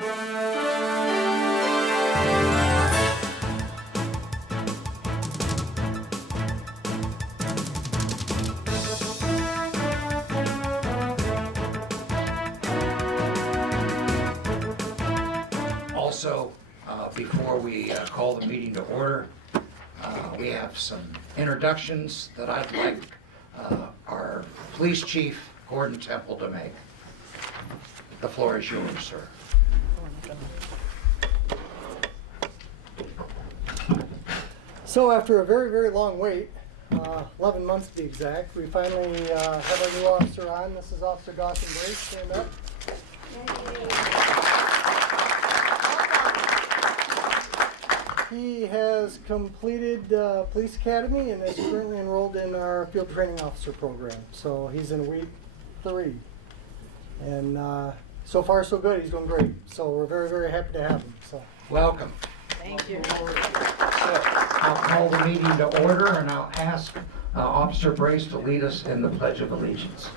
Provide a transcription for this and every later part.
Also, before we call the meeting to order, we have some introductions that I'd like our police chief, Gordon Temple, to make. The floor is yours, sir. So after a very, very long wait, 11 months to be exact, we finally have our new officer on. This is Officer Dawson Brace. Stand up. He has completed police academy and is currently enrolled in our field training officer program. So he's in week 3. And so far so good. He's doing great. So we're very, very happy to have him. So Welcome. Thank you. So I'll call the meeting to order, and I'll ask Officer Brace to lead us in the Pledge of Allegiance.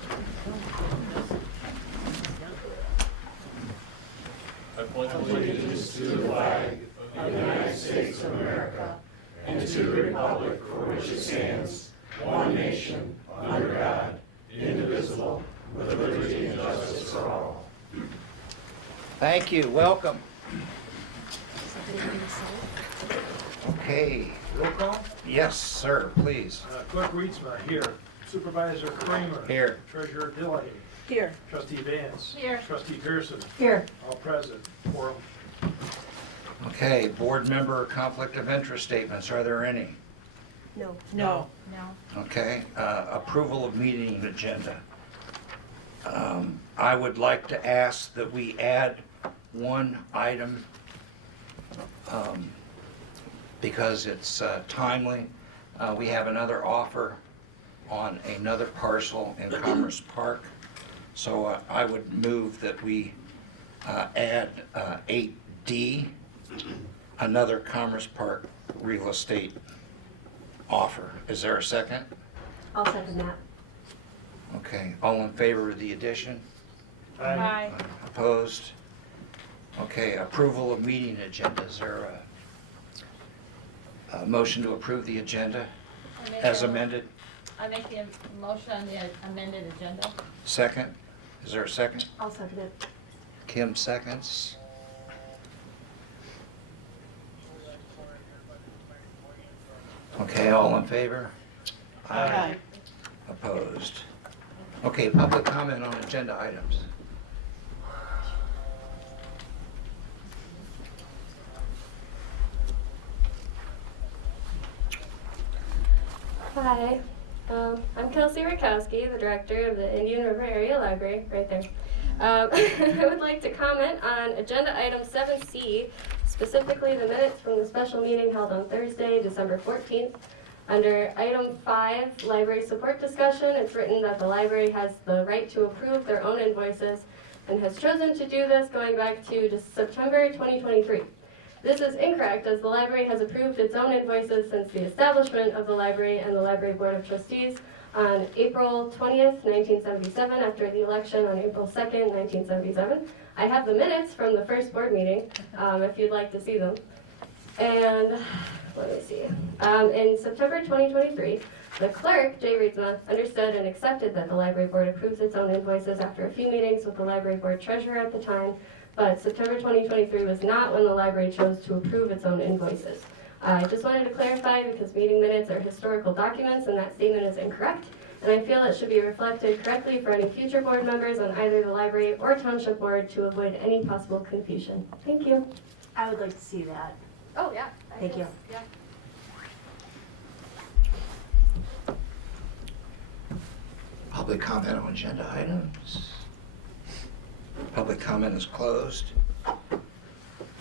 I pledge allegiance to the flag of the United States of America and to the republic for which it stands, one nation, under God, indivisible, with liberty and justice for all. Thank you. Welcome. Okay. Roll call. Yes, sir, please. Clerk Reitsma, here. Supervisor Kramer. Here. Treasurer Dillay. Here. Trustee Vance. Here. Trustee Pearson. Here. All present. Quorum. Okay, board member conflict of interest statements. Are there any? No. No. Okay, approval of meeting agenda. I would like to ask that we add one item because it's timely. We have another offer on another parcel in Commerce Park. So I would move that we add 8D, another Commerce Park real estate offer. Is there a second? I'll second that. Okay, all in favor of the addition? Aye. Opposed? Okay, approval of meeting agenda. Is there a motion to approve the agenda as amended? I make the motion on the amended agenda. Second? Is there a second? I'll second it. Kim seconds. Okay, all in favor? Aye. Opposed? Okay, public comment on agenda items. Hi, I'm Kelsey Rakowski, the director of the Indian River Area Library, right there. I would like to comment on agenda item 7C, specifically the minutes from the special meeting held on Thursday, December 14th. Under item 5, library support discussion, it's written that the library has the right to approve their own invoices and has chosen to do this going back to September 2023. This is incorrect, as the library has approved its own invoices since the establishment of the library and the Library Board of Trustees on April 20th, 1977, after the election on April 2nd, 1977. I have the minutes from the first board meeting, if you'd like to see them. And let me see. In September 2023, the clerk, Jay Reitsma, understood and accepted that the Library Board approves its own invoices after a few meetings with the Library Board treasurer at the time, but September 2023 was not when the library chose to approve its own invoices. I just wanted to clarify because meeting minutes are historical documents and that statement is incorrect, and I feel it should be reflected correctly for any future board members on either the library or township board to avoid any possible confusion. Thank you. I would like to see that. Oh, yeah. Thank you. Yeah. Public comment on agenda items. Public comment is closed.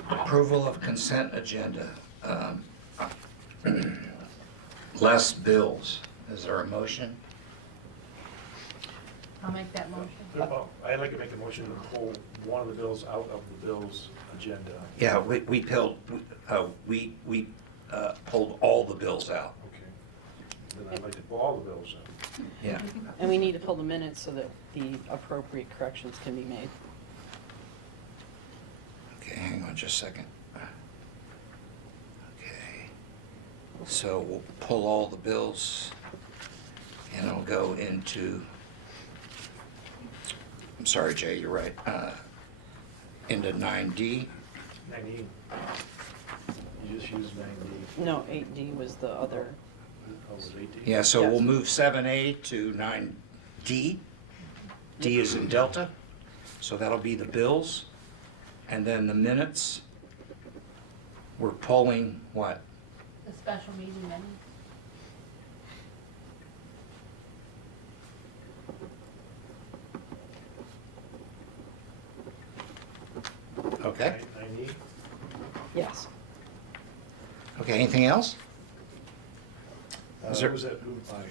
Approval of consent agenda. Less bills. Is there a motion? I'll make that motion. Well, I'd like to make a motion to pull one of the bills out of the bills agenda. Yeah, we pulled all the bills out. Okay. Then I'd like to pull all the bills out. Yeah. And we need to pull the minutes so that the appropriate corrections can be made. Okay, hang on just a second. Okay. So we'll pull all the bills and it'll go into, I'm sorry, Jay, you're right, into 9D. 9E. You just used 9D. No, 8D was the other. Oh, it was 8D? Yeah, so Yes. we'll move 7A to 9D. D is in Delta, so that'll be the bills. And then the minutes, we're pulling what? The special meeting minutes. Okay. 9E? Yes. Okay, anything else? Is there- Who was that moved by?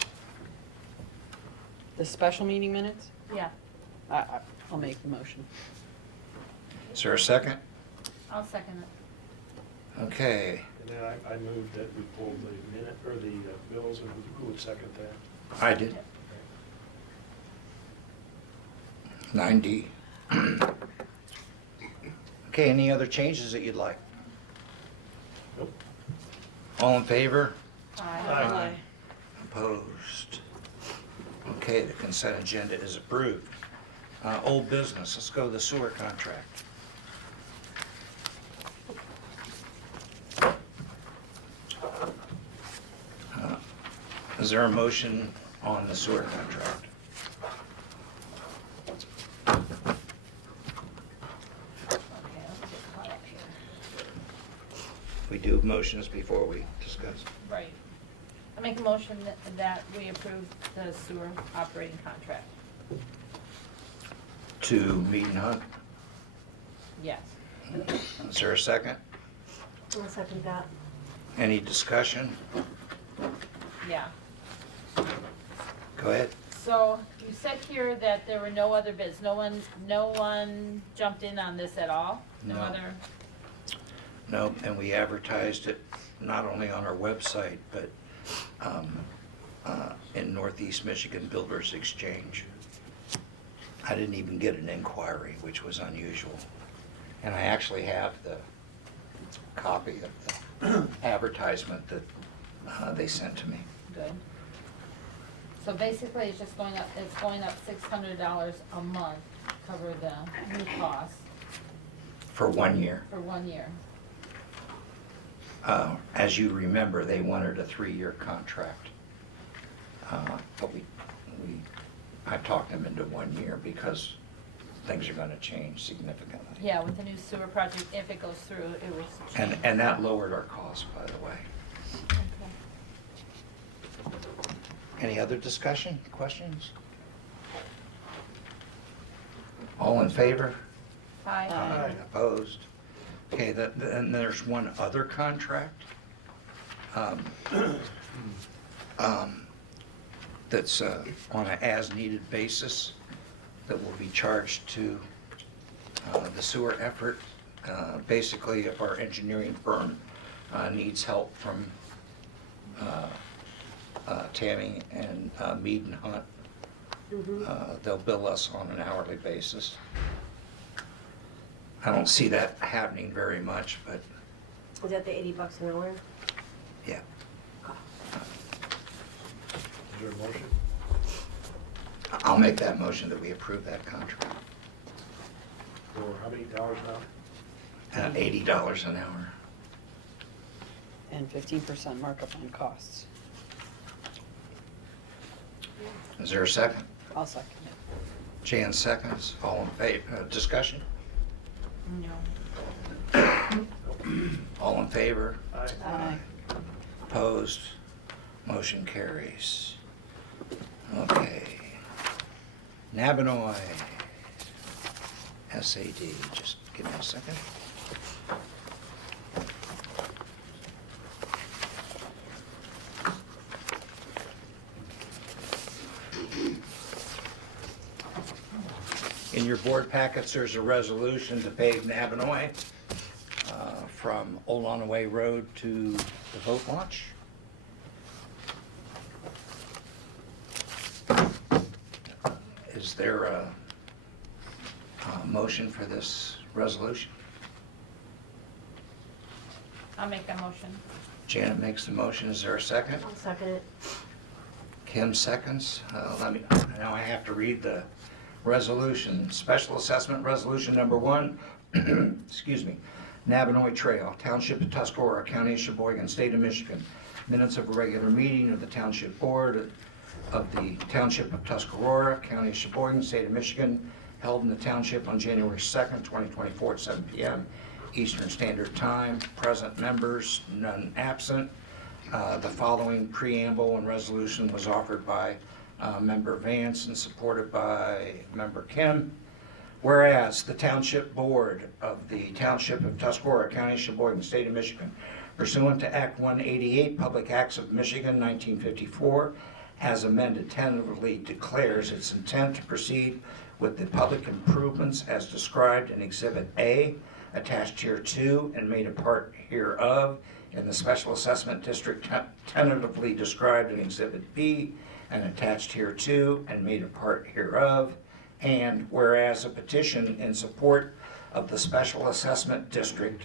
The special meeting minutes? Yeah, I'll make the motion. Is there a second? I'll second it. Okay, And then I moved that we pulled the minute, or the bills, and who would second that? I did. 9D. Okay, any other changes that you'd like? Nope. All in favor? Aye. Opposed? Okay, the consent agenda is approved. Old business, let's go to the sewer contract. Is there a motion on the sewer contract? Okay, let's get caught up here. We do motions before we discuss. Right. I make a motion that we approve the sewer operating contract. To Mead and Hunt, Yes. is there a second? I'll second that. Any discussion? Yeah. Go ahead. So you said here that there were no other bids. No one jumped in on this at all? No No. other? No, and we advertised it not only on our website, but in Northeast Michigan Builders Exchange. I didn't even get an inquiry, which was unusual. And I actually have the copy of the advertisement that they sent to me. Good. So basically, it's just going up, it's going up $600 a month, to cover the new costs For 1 year. for 1 year. As you remember, they wanted a 3-year contract. But I talked them into 1 year because things are gonna change significantly. Yeah, with the new sewer project, if it goes through, it was changed. And that lowered our cost, by the way. Okay. Any other discussion, questions? All in favor? Aye. Aye. Opposed? Okay, then there's one other contract that's on an as-needed basis that will be charged to the sewer effort. Basically, if our engineering firm needs help from Tammy and Mead and Hunt, they'll bill us on an hourly basis. I don't see that happening very much, but Is that the $80 an hour? yeah. Is there a motion? I'll make that motion that we approve that contract. For how many dollars now? $80 an hour. And 15% markup on costs. Is there a second? I'll second it. Jan seconds. All in favor? Discussion? No. All in favor? Aye. Aye. Opposed? Motion carries. Okay. Nabanois SAD. Just give me a second. In your board packets, there's a resolution to pave Nabanois from Old Onaway Road to the boat launch. Is there a motion for this resolution? I'll make that motion. Janet makes the motion. Is there a second? I'll second it. Kim seconds. Now I have to read the resolution. Special Assessment Resolution Number 1, excuse me, Nabanois Trail, Township of Tuscarora, County of Sheboygan, State of Michigan. Minutes of a regular meeting of the Township Board of the Township of Tuscarora, County of Sheboygan, State of Michigan, held in the Township on January 2nd, 2024 at 7 p.m. Eastern Standard Time. Present members, none absent. The following preamble and resolution was offered by Member Vance and supported by Member Kim. Whereas the Township Board of the Township of Tuscarora, County of Sheboygan, State of Michigan, pursuant to Act 188, Public Acts of Michigan, 1954, as amended, tentatively declares its intent to proceed with the public improvements as described in Exhibit A, attached here to and made a part hereof in the Special Assessment District tentatively described in Exhibit B and attached here to and made a part hereof. And whereas a petition in support of the Special Assessment District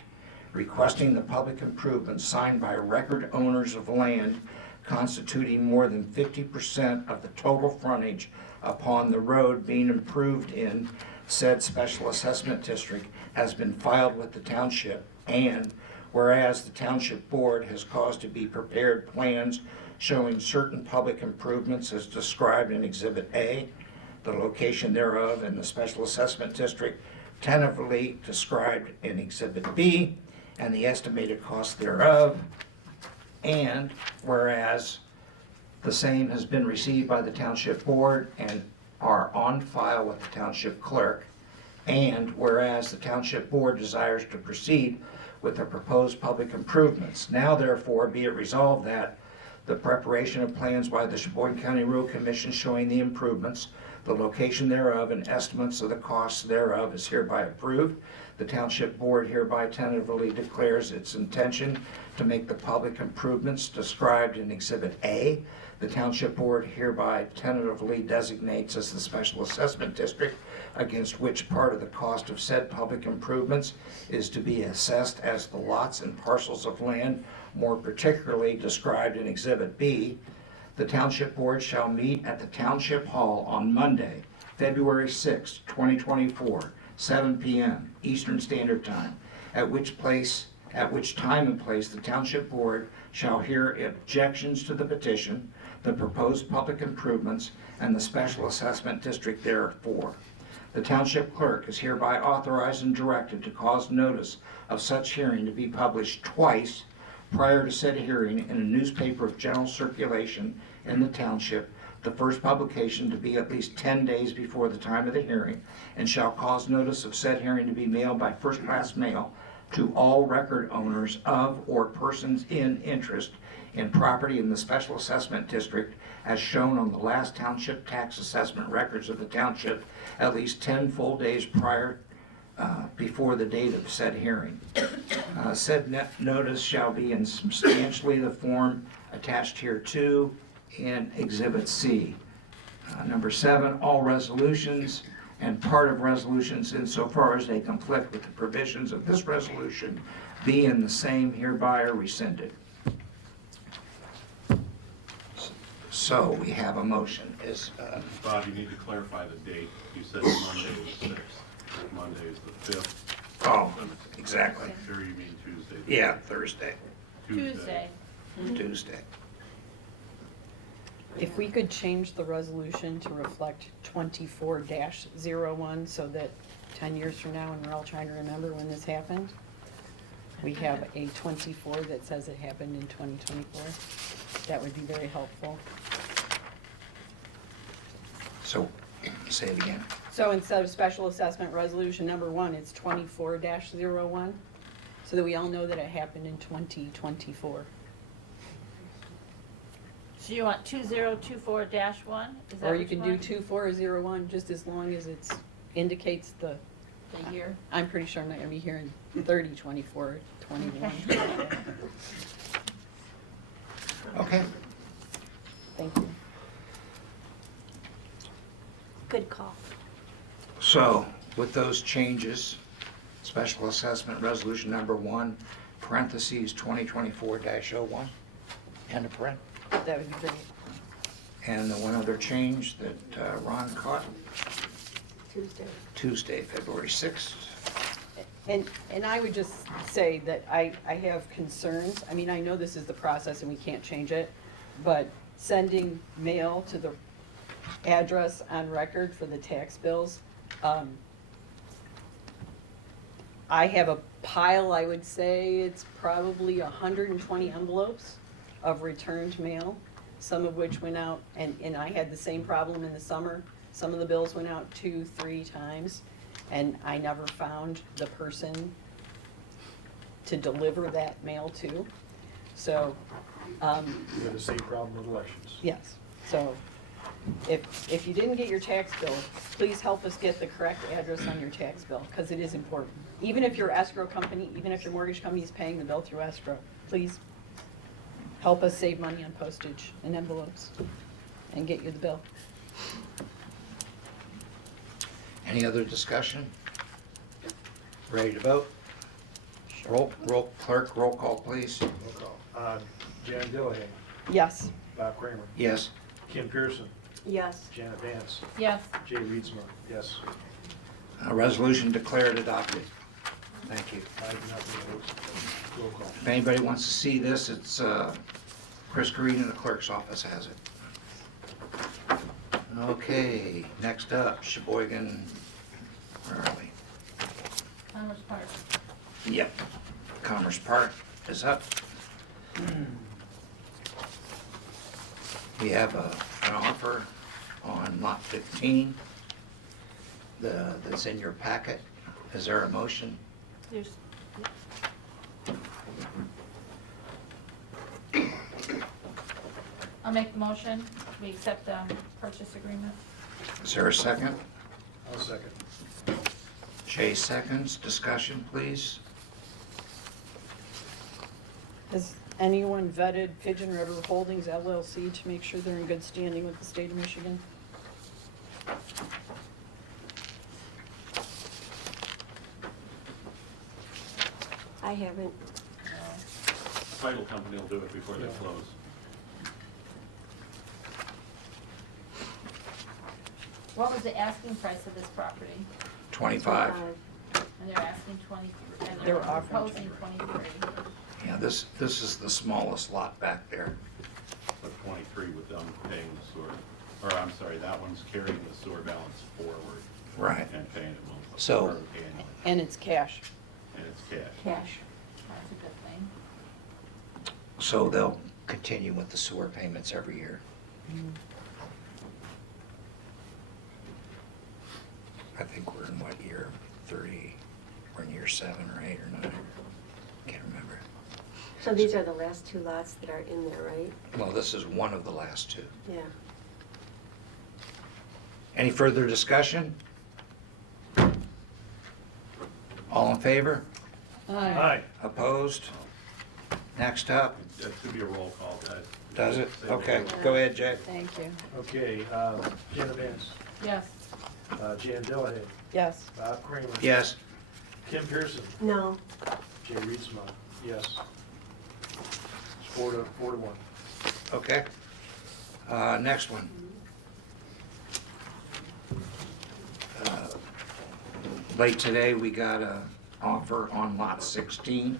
requesting the public improvements signed by record owners of land constituting more than 50% of the total frontage upon the road being improved in said Special Assessment District has been filed with the Township. And whereas the Township Board has caused to be prepared plans showing certain public improvements as described in Exhibit A, the location thereof in the Special Assessment District tentatively described in Exhibit B, and the estimated cost thereof. And whereas the same has been received by the Township Board and are on file with the Township Clerk. And whereas the Township Board desires to proceed with the proposed public improvements, now therefore be it resolved that the preparation of plans by the Sheboygan County Road Commission showing the improvements, the location thereof, and estimates of the costs thereof is hereby approved. The Township Board hereby tentatively declares its intention to make the public improvements described in Exhibit A. The Township Board hereby tentatively designates as the Special Assessment District against which part of the cost of said public improvements is to be assessed as the lots and parcels of land more particularly described in Exhibit B. The Township Board shall meet at the Township Hall on Monday, February 6, 2024, 7 p.m. Eastern Standard Time, at which time and place the Township Board shall hear objections to the petition, the proposed public improvements, and the Special Assessment District therefore. The Township Clerk is hereby authorized and directed to cause notice of such hearing to be published twice prior to said hearing in a newspaper of general circulation in the Township, the first publication to be at least 10 days before the time of the hearing, and shall cause notice of said hearing to be mailed by first-class mail to all record owners of or persons in interest in property in the Special Assessment District as shown on the last Township tax assessment records of the Township at least 10 full days prior before the date of said hearing. Said notice shall be in substantially the form attached hereto in Exhibit C. Number 7, all resolutions and part of resolutions insofar as they conflict with the provisions of this resolution be and the same hereby are rescinded. So we have a motion. Bob, you need to clarify the date. You said Monday is 6th. Monday is the 5th. Oh, exactly. I'm sure you mean Tuesday. Yeah, Thursday, Tuesday. Tuesday. If we could change the resolution to reflect 24-01 so that 10 years from now, when we're all trying to remember when this happened, we have a 24 that says it happened in 2024. That would be very helpful. So, say it again. So instead of Special Assessment Resolution Number 1, it's 24-01, so that we all know that it happened in 2024. So you want 2024-1? Or you can do 2401, just as long as it indicates the, The year? I'm pretty sure I'm not gonna be here in 30, 24, 21. 24. Okay. Thank you. Good call. So, with those changes, Special Assessment Resolution Number 1 parentheses 2024-01, end of parent. That would be great. And the one other change that Ron caught, Tuesday. Tuesday, February 6th. And I would just say that I have concerns. I mean, I know this is the process and we can't change it, but sending mail to the address on record for the tax bills, I have a pile, I would say it's probably 120 envelopes of returned mail, some of which went out, and I had the same problem in the summer. Some of the bills went out 2-3 times, and I never found the person to deliver that mail to. So, We have the same problem with elections. yes, so if you didn't get your tax bill, please help us get the correct address on your tax bill, because it is important. Even if your escrow company, even if your mortgage company is paying the bill through escrow, please help us save money on postage and envelopes and get you the bill. Any other discussion? Ready to vote? Clerk, roll call, please. Roll call. Jan Dillahay, Yes. Bob Kramer, Yes. Kim Pearson, Yes. Janet Vance, Yes, Jay Reedsma, yes. Resolution declared adopted. Thank you. I do not vote. Roll call. If anybody wants to see this, it's Chris Green in the clerk's office has it. Okay, next up, Sheboygan, where are we? Commerce Park. Yep, Commerce Park is up. We have an offer on lot 15 that's in your packet. Is there a motion? There's, I'll make the motion, we accept the purchase agreement. Is there a second? I'll second. Jay seconds. Discussion, please. Has anyone vetted Pigeon River Holdings LLC to make sure they're in good standing with the state of Michigan? I haven't. Title company will do it before they Yeah. close. What was the asking price of this property? 25. And they're asking 23, and They're they're offering proposing 23. Yeah, this is the smallest lot back there. But 23 with them paying the sewer, or I'm sorry, that one's carrying the sewer balance forward Right. and paying it monthly. So- or annually, And it's cash. and it's cash. Cash. That's a good thing. So they'll continue with the sewer payments every year. I think we're in what year? 30, we're in year 7 or 8 or 9. Can't remember. So these are the last two lots that are in there, right? Well, this is one of the last two. Yeah. Any further discussion? All in favor? Aye. Opposed? Next up, That should be a roll call, guys. does it? Say Okay, roll. go ahead, Jay. Thank you. Okay, Janet Vance, Yes, Jan Dillahay, Yes. Bob Kramer. Yes. Kim Pearson, No. Jay Reedsma, yes. It's 4-1. Okay. Next one. Late today, we got a offer on lot 16.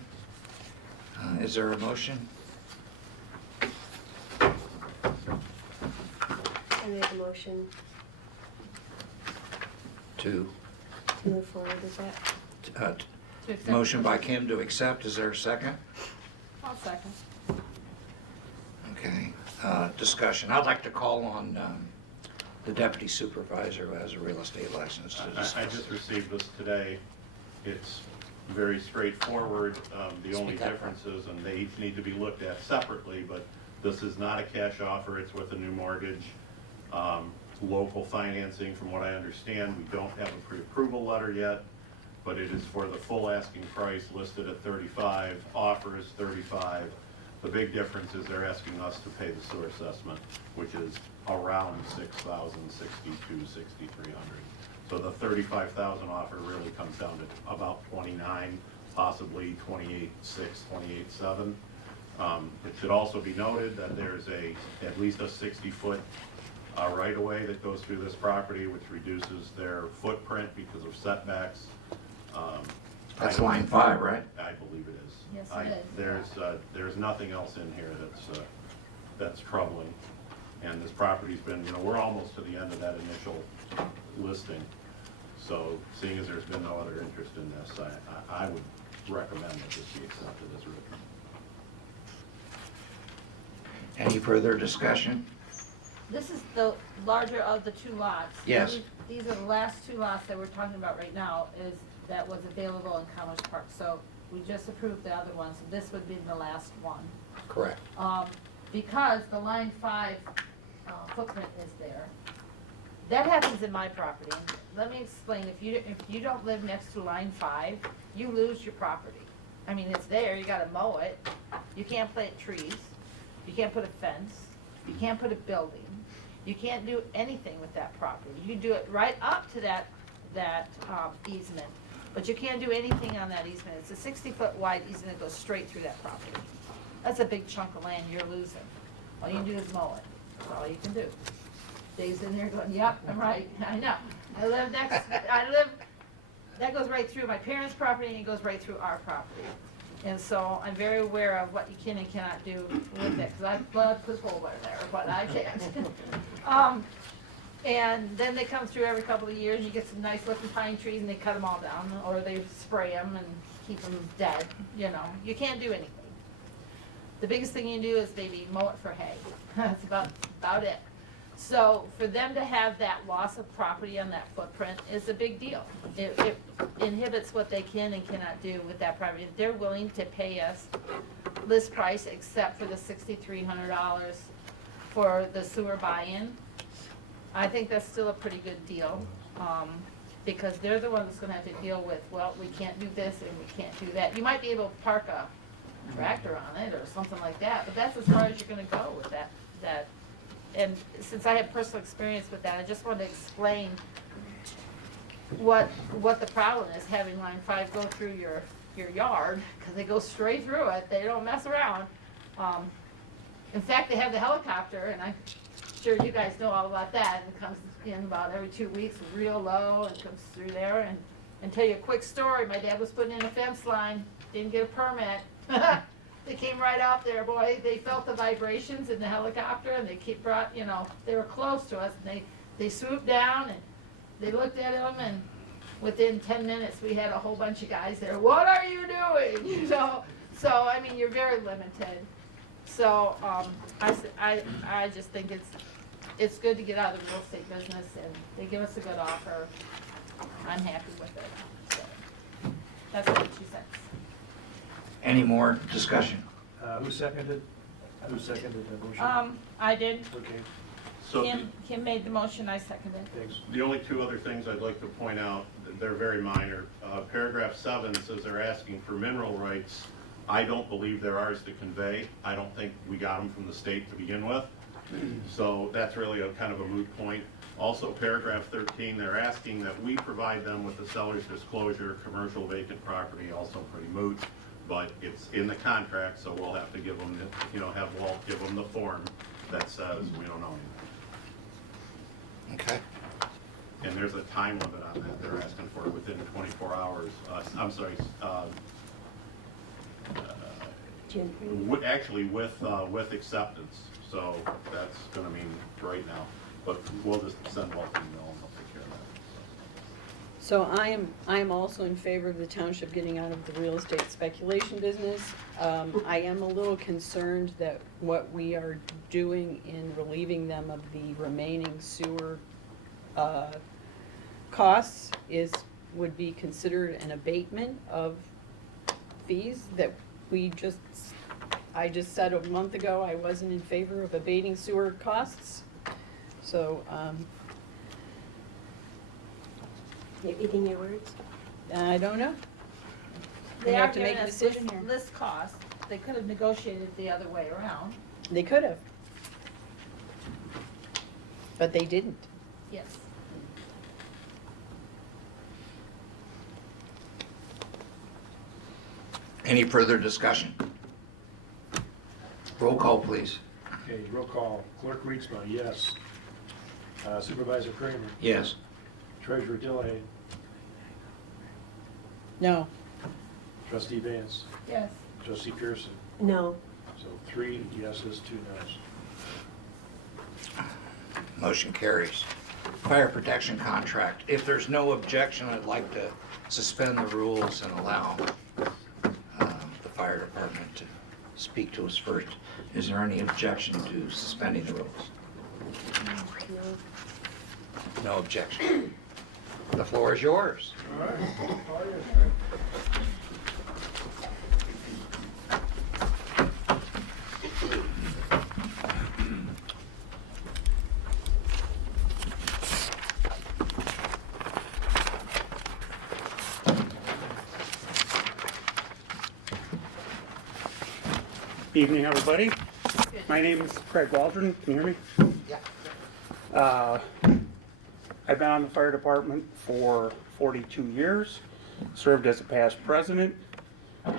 Is there a motion? I make a motion To, to move forward with that. to accept. motion by Kim to accept. Is there a second? I'll second. Okay. Discussion. I'd like to call on the deputy supervisor who has a real estate license to I discuss. just received this today. It's very straightforward. The only Speak up. difference is, and they each need to be looked at separately, but this is not a cash offer, it's with a new mortgage. Local financing, from what I understand, we don't have a pre-approval letter yet, but it is for the full asking price listed at 35, offer is 35. The big difference is they're asking us to pay the sewer assessment, which is around $6,062, $6,300. So the 35,000 offer really comes down to about 29 possibly 28.6, 28.7. It should also be noted that there's at least a 60-foot right-of-way that goes through this property, which reduces their footprint because of setbacks. That's line 5, right? I believe it is. Yes, it is. There's nothing else in here that's troubling. And this property's been, we're almost to the end of that initial listing. So seeing as there's been no other interest in this, I would recommend that this be accepted as written. Any further discussion? This is the larger of the two lots. Yes. These are the last two lots that we're talking about right now, that was available in Commerce Park. So we just approved the other one, so this would be the last one. Correct. Because the line 5 footprint is there. That happens in my property. And let me explain, if you don't live next to line 5, you lose your property. I mean, it's there, you gotta mow it. You can't plant trees. You can't put a fence. You can't put a building. You can't do anything with that property. You can do it right up to that easement, but you can't do anything on that easement. It's a 60-foot wide easement that goes straight through that property. That's a big chunk of land you're losing. All you can do is mow it. That's all you can do. Dave's in there going, yep, I'm right, I know. That goes right through my parents' property and it goes right through our property. And so I'm very aware of what you can and cannot do with it, because I've put coal over there, but I can't. And then they come through every couple of years, you get some nice looking pine trees and they cut them all down, or they spray them and keep them dead, You can't do anything. The biggest thing you can do is maybe mow it for hay. That's about it. So for them to have that loss of property on that footprint is a big deal. It inhibits what they can and cannot do with that property. If they're willing to pay us list price except for the $6,300 for the sewer buy-in, I think that's still a pretty good deal. Because they're the ones that's gonna have to deal with, well, we can't do this and we can't do that. You might be able to park a tractor on it or something like that, but that's as far as you're gonna go with that. And since I have personal experience with that, I just want to explain what the problem is, having line 5 go through your yard, because they go straight through it, they don't mess around. In fact, they have the helicopter, and I'm sure you guys know all about that, and it comes in about every 2 weeks, real low, and comes through there. And tell you a quick story, my dad was putting in a fence line, didn't get a permit. They came right out there, boy. They felt the vibrations in the helicopter, and they were close to us, and they swooped down, and they looked at him, and within 10 minutes, we had a whole bunch of guys there. What are you doing? So I mean, you're very limited. So I just think it's good to get out of the real estate business, and they give us a good offer. I'm happy with it. So that's my 2 cents. Any more discussion? Who seconded the motion? I did. Okay, So Kim made the motion, I seconded. thanks. the only 2 other things I'd like to point out, they're very minor. Paragraph 7 says they're asking for mineral rights. I don't believe they're ours to convey. I don't think we got them from the state to begin with. So that's really a kind of a moot point. Also, paragraph 13, they're asking that we provide them with the seller's disclosure, commercial vacant property, also pretty moot. But it's in the contract, so we'll have to give them, have Walt give them the form that says we don't know anything. Okay. And there's a time limit on that. They're asking for it within 24 hours. Actually with acceptance. So that's gonna mean right now. But we'll just send Walt an email and they'll take care of that. So I am also in favor of the township getting out of the real estate speculation business. I am a little concerned that what we are doing in relieving them of the remaining sewer costs would be considered an abatement of fees that I just said a month ago I wasn't in favor of abating sewer costs. So, You're eating your words? I don't know. They have are to make giving a us decision here. list cost. They could have negotiated the other way around. They could have. But they didn't. Yes. Any further discussion? Roll call, please. Okay, roll call. Clerk Reedsma, yes. Supervisor Kramer, Yes. Treasurer Dillahay, No. Trustee Vance, Yes. Trustee Pearson. No. So 3 yeses, 2 noes. Motion carries. Fire protection contract. If there's no objection, I'd like to suspend the rules and allow the fire department to speak to us first. Is there any objection to suspending the rules? No objection. The floor is yours. Evening, everybody. My name is Craig Waldron. Can you hear me? Yeah. I've been on the fire department for 42 years, served as a past president.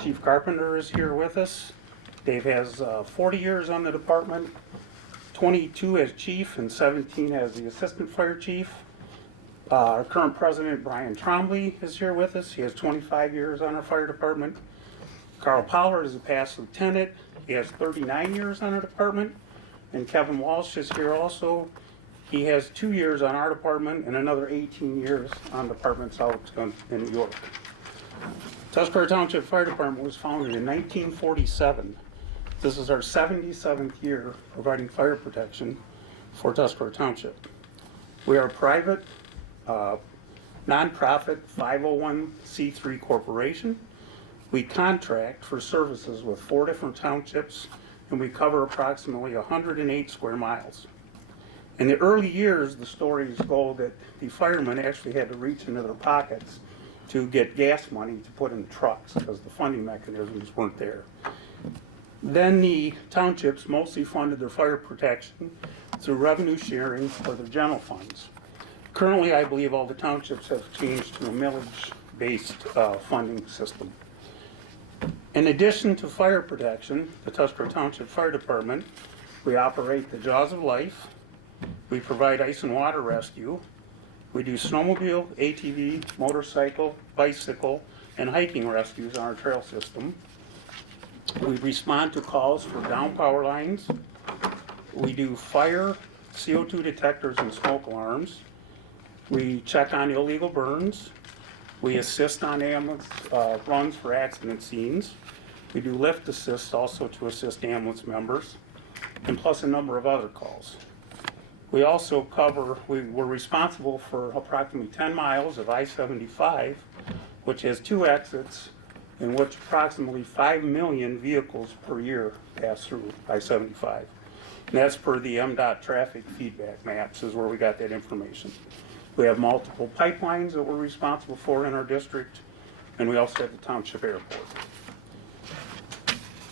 Chief Carpenter is here with us. Dave has 40 years on the department, 22 as chief and 17 as the assistant fire chief. Our current president, Brian Trombley, is here with us. He has 25 years on our fire department. Carl Pollard is a past lieutenant. He has 39 years on our department. And Kevin Walsh is here also. He has 2 years on our department and another 18 years on departments out in New York. Tuscarora Township Fire Department was founded in 1947. This is our 77th year providing fire protection for Tuscarora Township. We are a private, nonprofit 501c3 corporation. We contract for services with 4 different townships, and we cover approximately 108 square miles. In the early years, the stories go that the firemen actually had to reach into their pockets to get gas money to put in trucks because the funding mechanisms weren't there. Then the townships mostly funded their fire protection through revenue sharing or their general funds. Currently, I believe all the townships have changed to a millage-based funding system. In addition to fire protection, the Tuscarora Township Fire Department, we operate the Jaws of Life. We provide ice and water rescue. We do snowmobile, ATV, motorcycle, bicycle, and hiking rescues on our trail system. We respond to calls for down power lines. We do fire, CO2 detectors, and smoke alarms. We check on illegal burns. We assist on ambulance runs for accident scenes. We do lift assist also to assist ambulance members, and plus a number of other calls. We also we're responsible for approximately 10 miles of I-75, which has 2 exits, in which approximately 5 million vehicles per year pass through I-75. And that's per the MDOT traffic feedback maps is where we got that information. We have multiple pipelines that we're responsible for in our district, and we also have the township airport.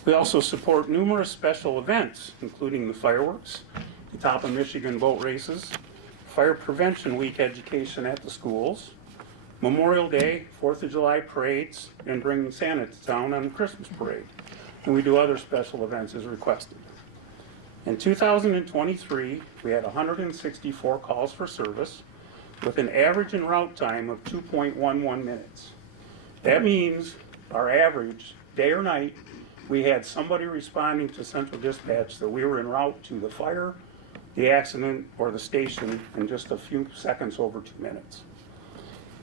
We also support numerous special events, including the fireworks, the Top of Michigan boat races, Fire Prevention Week education at the schools, Memorial Day, 4th of July parades, and bringing Santa to town on the Christmas parade. And we do other special events as requested. In 2023, we had 164 calls for service, with an average en route time of 2.11 minutes. That means our average, day or night, we had somebody responding to central dispatch that we were en route to the fire, the accident, or the station in just a few seconds over 2 minutes.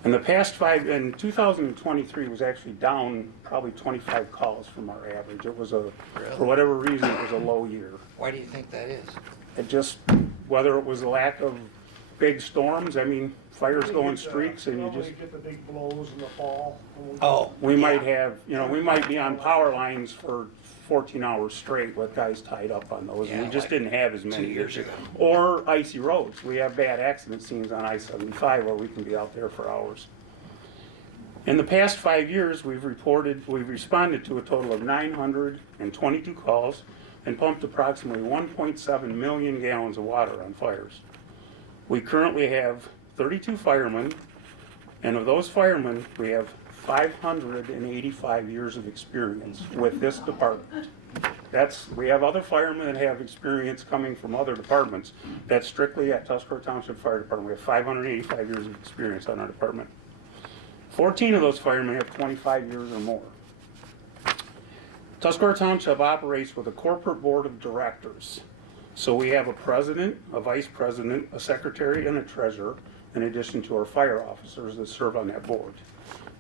In 2023 was actually down probably 25 calls from our average. It was for whatever reason, it was a low year. Why do you think that is? It just, whether it was a lack of big storms, I mean, fires go in streaks and you just... get the big blows in the fall. Oh, We yeah. might have, we might be on power lines for 14 hours straight with guys tied up on those. And Yeah, we just like didn't have as 2 many. years ago. Or icy roads. We have bad accident scenes on I-75 where we can be out there for hours. In the past 5 years, we've responded to a total of 922 calls and pumped approximately 1.7 million gallons of water on fires. We currently have 32 firemen, and of those firemen, we have 585 years of experience with this department. We have other firemen that have experience coming from other departments. That's strictly at Tuscarora Township Fire Department. We have 585 years of experience on our department. 14 of those firemen have 25 years or more. Tuscarora Township operates with a corporate board of directors. So we have a president, a vice president, a secretary, and a treasurer, in addition to our fire officers that serve on that board.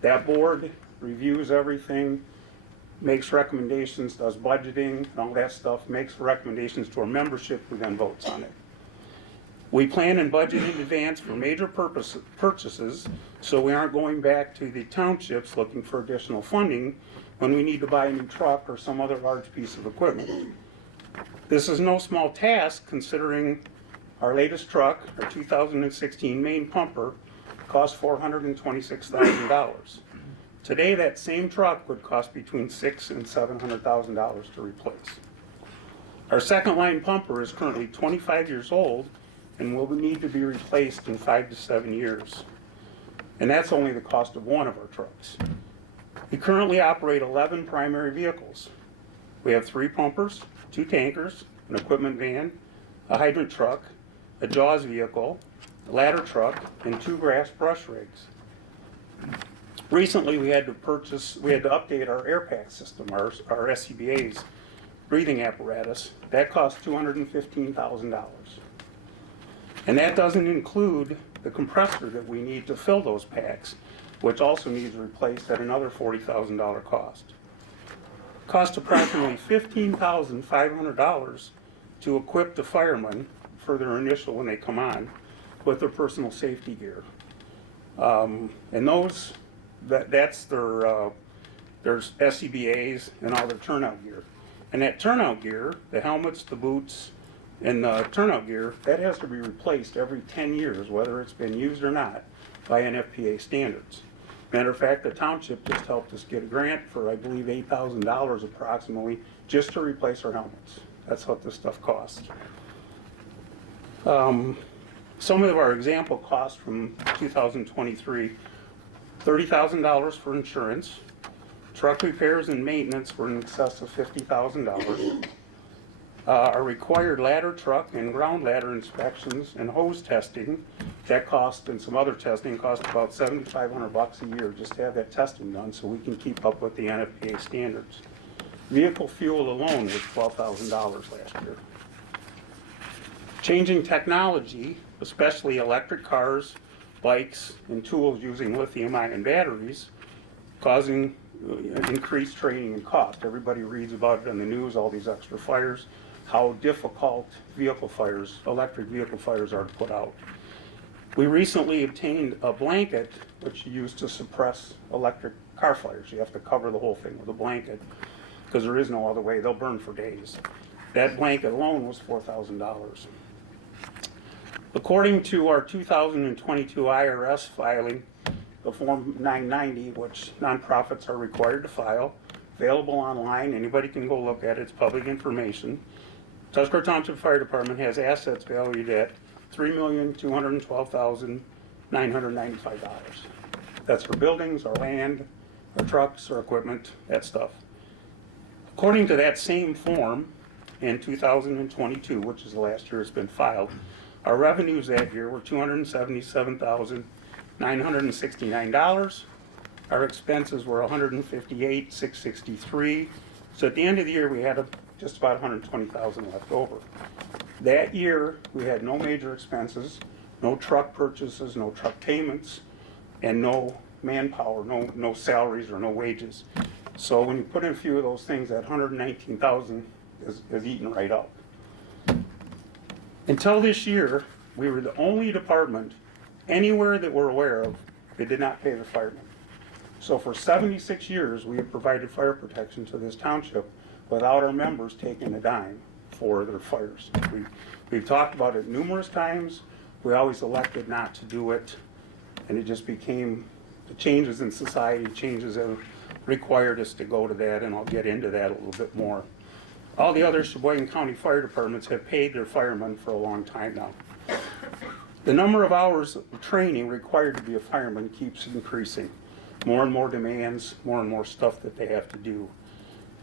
That board reviews everything, makes recommendations, does budgeting and all that stuff, makes recommendations to our membership, who then votes on it. We plan and budget in advance for major purchases, so we aren't going back to the townships looking for additional funding when we need to buy a new truck or some other large piece of equipment. This is no small task, considering our latest truck, our 2016 main pumper, cost $426,000. Today, that same truck would cost between $600,000 and $700,000 to replace. Our second line pumper is currently 25 years old and will need to be replaced in 5 to 7 years. And that's only the cost of one of our trucks. We currently operate 11 primary vehicles. We have 3 pumpers, 2 tankers, an equipment van, a hydrant truck, a Jaws vehicle, a ladder truck, and 2 grass brush rigs. Recently, we had to update our air pack system, our SCBA's breathing apparatus. That cost $215,000. And that doesn't include the compressor that we need to fill those packs, which also needs replaced at another $40,000 cost. It costs approximately $15,500 to equip the firemen for their initial, when they come on, with their personal safety gear. And that's their SCBA's and all their turnout gear. And that turnout gear, the helmets, the boots, and the turnout gear, that has to be replaced every 10 years, whether it's been used or not, by NFPA standards. Matter of fact, the township just helped us get a grant for, I believe, $8,000 approximately, just to replace our helmets. That's what this stuff costs. Some of our example costs from 2023, $30,000 for insurance. Truck repairs and maintenance were in excess of $50,000. Our required ladder truck and ground ladder inspections and hose testing, that cost, and some other testing, cost about $7,500 a year just to have that testing done so we can keep up with the NFPA standards. Vehicle fuel alone was $12,000 last year. Changing technology, especially electric cars, bikes, and tools using lithium-ion batteries, causing increased training and cost. Everybody reads about it on the news, all these extra fires, how difficult electric vehicle fires are to put out. We recently obtained a blanket which you use to suppress electric car fires. You have to cover the whole thing with a blanket because there is no other way. They'll burn for days. That blanket alone was $4,000. According to our 2022 IRS filing, the Form 990, which nonprofits are required to file, available online, anybody can go look at it, it's public information. Tuscarora Township Fire Department has assets valued at $3,212,995. That's for buildings, our land, our trucks, our equipment, that stuff. According to that same form, in 2022, which is the last year it's been filed, our revenues that year were $277,969. Our expenses were $158,663. So at the end of the year, we had just about $120,000 left over. That year, we had no major expenses, no truck purchases, no truck payments, and no manpower, no salaries or no wages. So when you put in a few of those things, that $119,000 is eaten right up. Until this year, we were the only department anywhere that we're aware of that did not pay their firemen. So for 76 years, we have provided fire protection to this township without our members taking a dime for their fires. We've talked about it numerous times. We always elected not to do it, and it just became the changes in society, changes that required us to go to that, and I'll get into that a little bit more. All the other Sheboygan County fire departments have paid their firemen for a long time now. The number of hours of training required to be a fireman keeps increasing. more and more demands, more and more stuff that they have to do.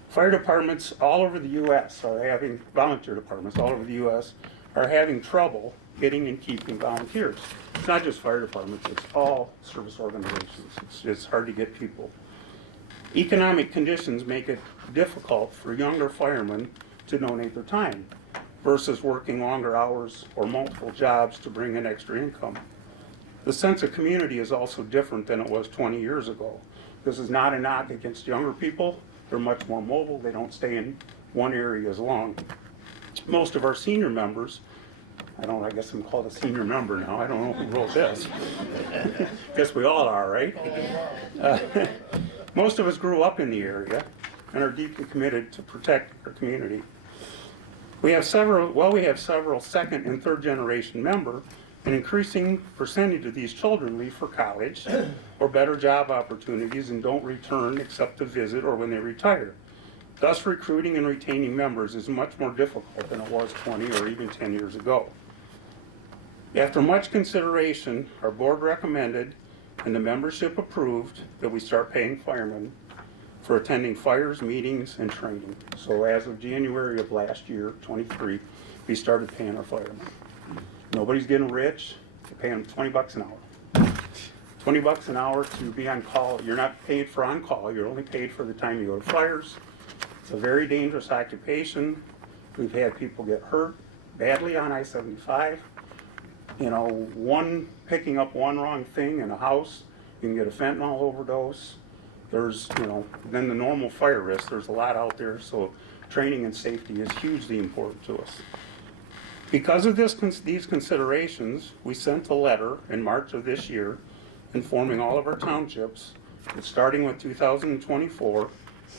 Fire departments all over the U.S. are having, volunteer departments all over the U.S. are having trouble getting and keeping volunteers. It's not just fire departments, it's all service organizations. It's hard to get people. Economic conditions make it difficult for younger firemen to donate their time versus working longer hours or multiple jobs to bring in extra income. The sense of community is also different than it was 20 years ago. This is not a knock against younger people. They're much more mobile. They don't stay in one area as long. Most of our senior members, I guess I'm called a senior member now. I don't know who wrote this. Guess we all are, right? Most of us grew up in the area and are deeply committed to protect our community. We have several second and third generation members. An increasing percentage of these children leave for college or better job opportunities and don't return except to visit or when they retire. Thus, recruiting and retaining members is much more difficult than it was 20 or even 10 years ago. After much consideration, our board recommended and the membership approved that we start paying firemen for attending fires, meetings, and training. So as of January of last year, 23, we started paying our firemen. Nobody's getting rich. You're paying them $20 an hour. $20 an hour to be on call. You're not paid for on call. You're only paid for the time you go to fires. It's a very dangerous occupation. We've had people get hurt badly on I-75. You know, picking up one wrong thing in a house, you can get a fentanyl overdose. There's, then the normal fire risk. There's a lot out there, so training and safety is hugely important to us. Because of these considerations, we sent a letter in March of this year informing all of our townships that starting with 2024,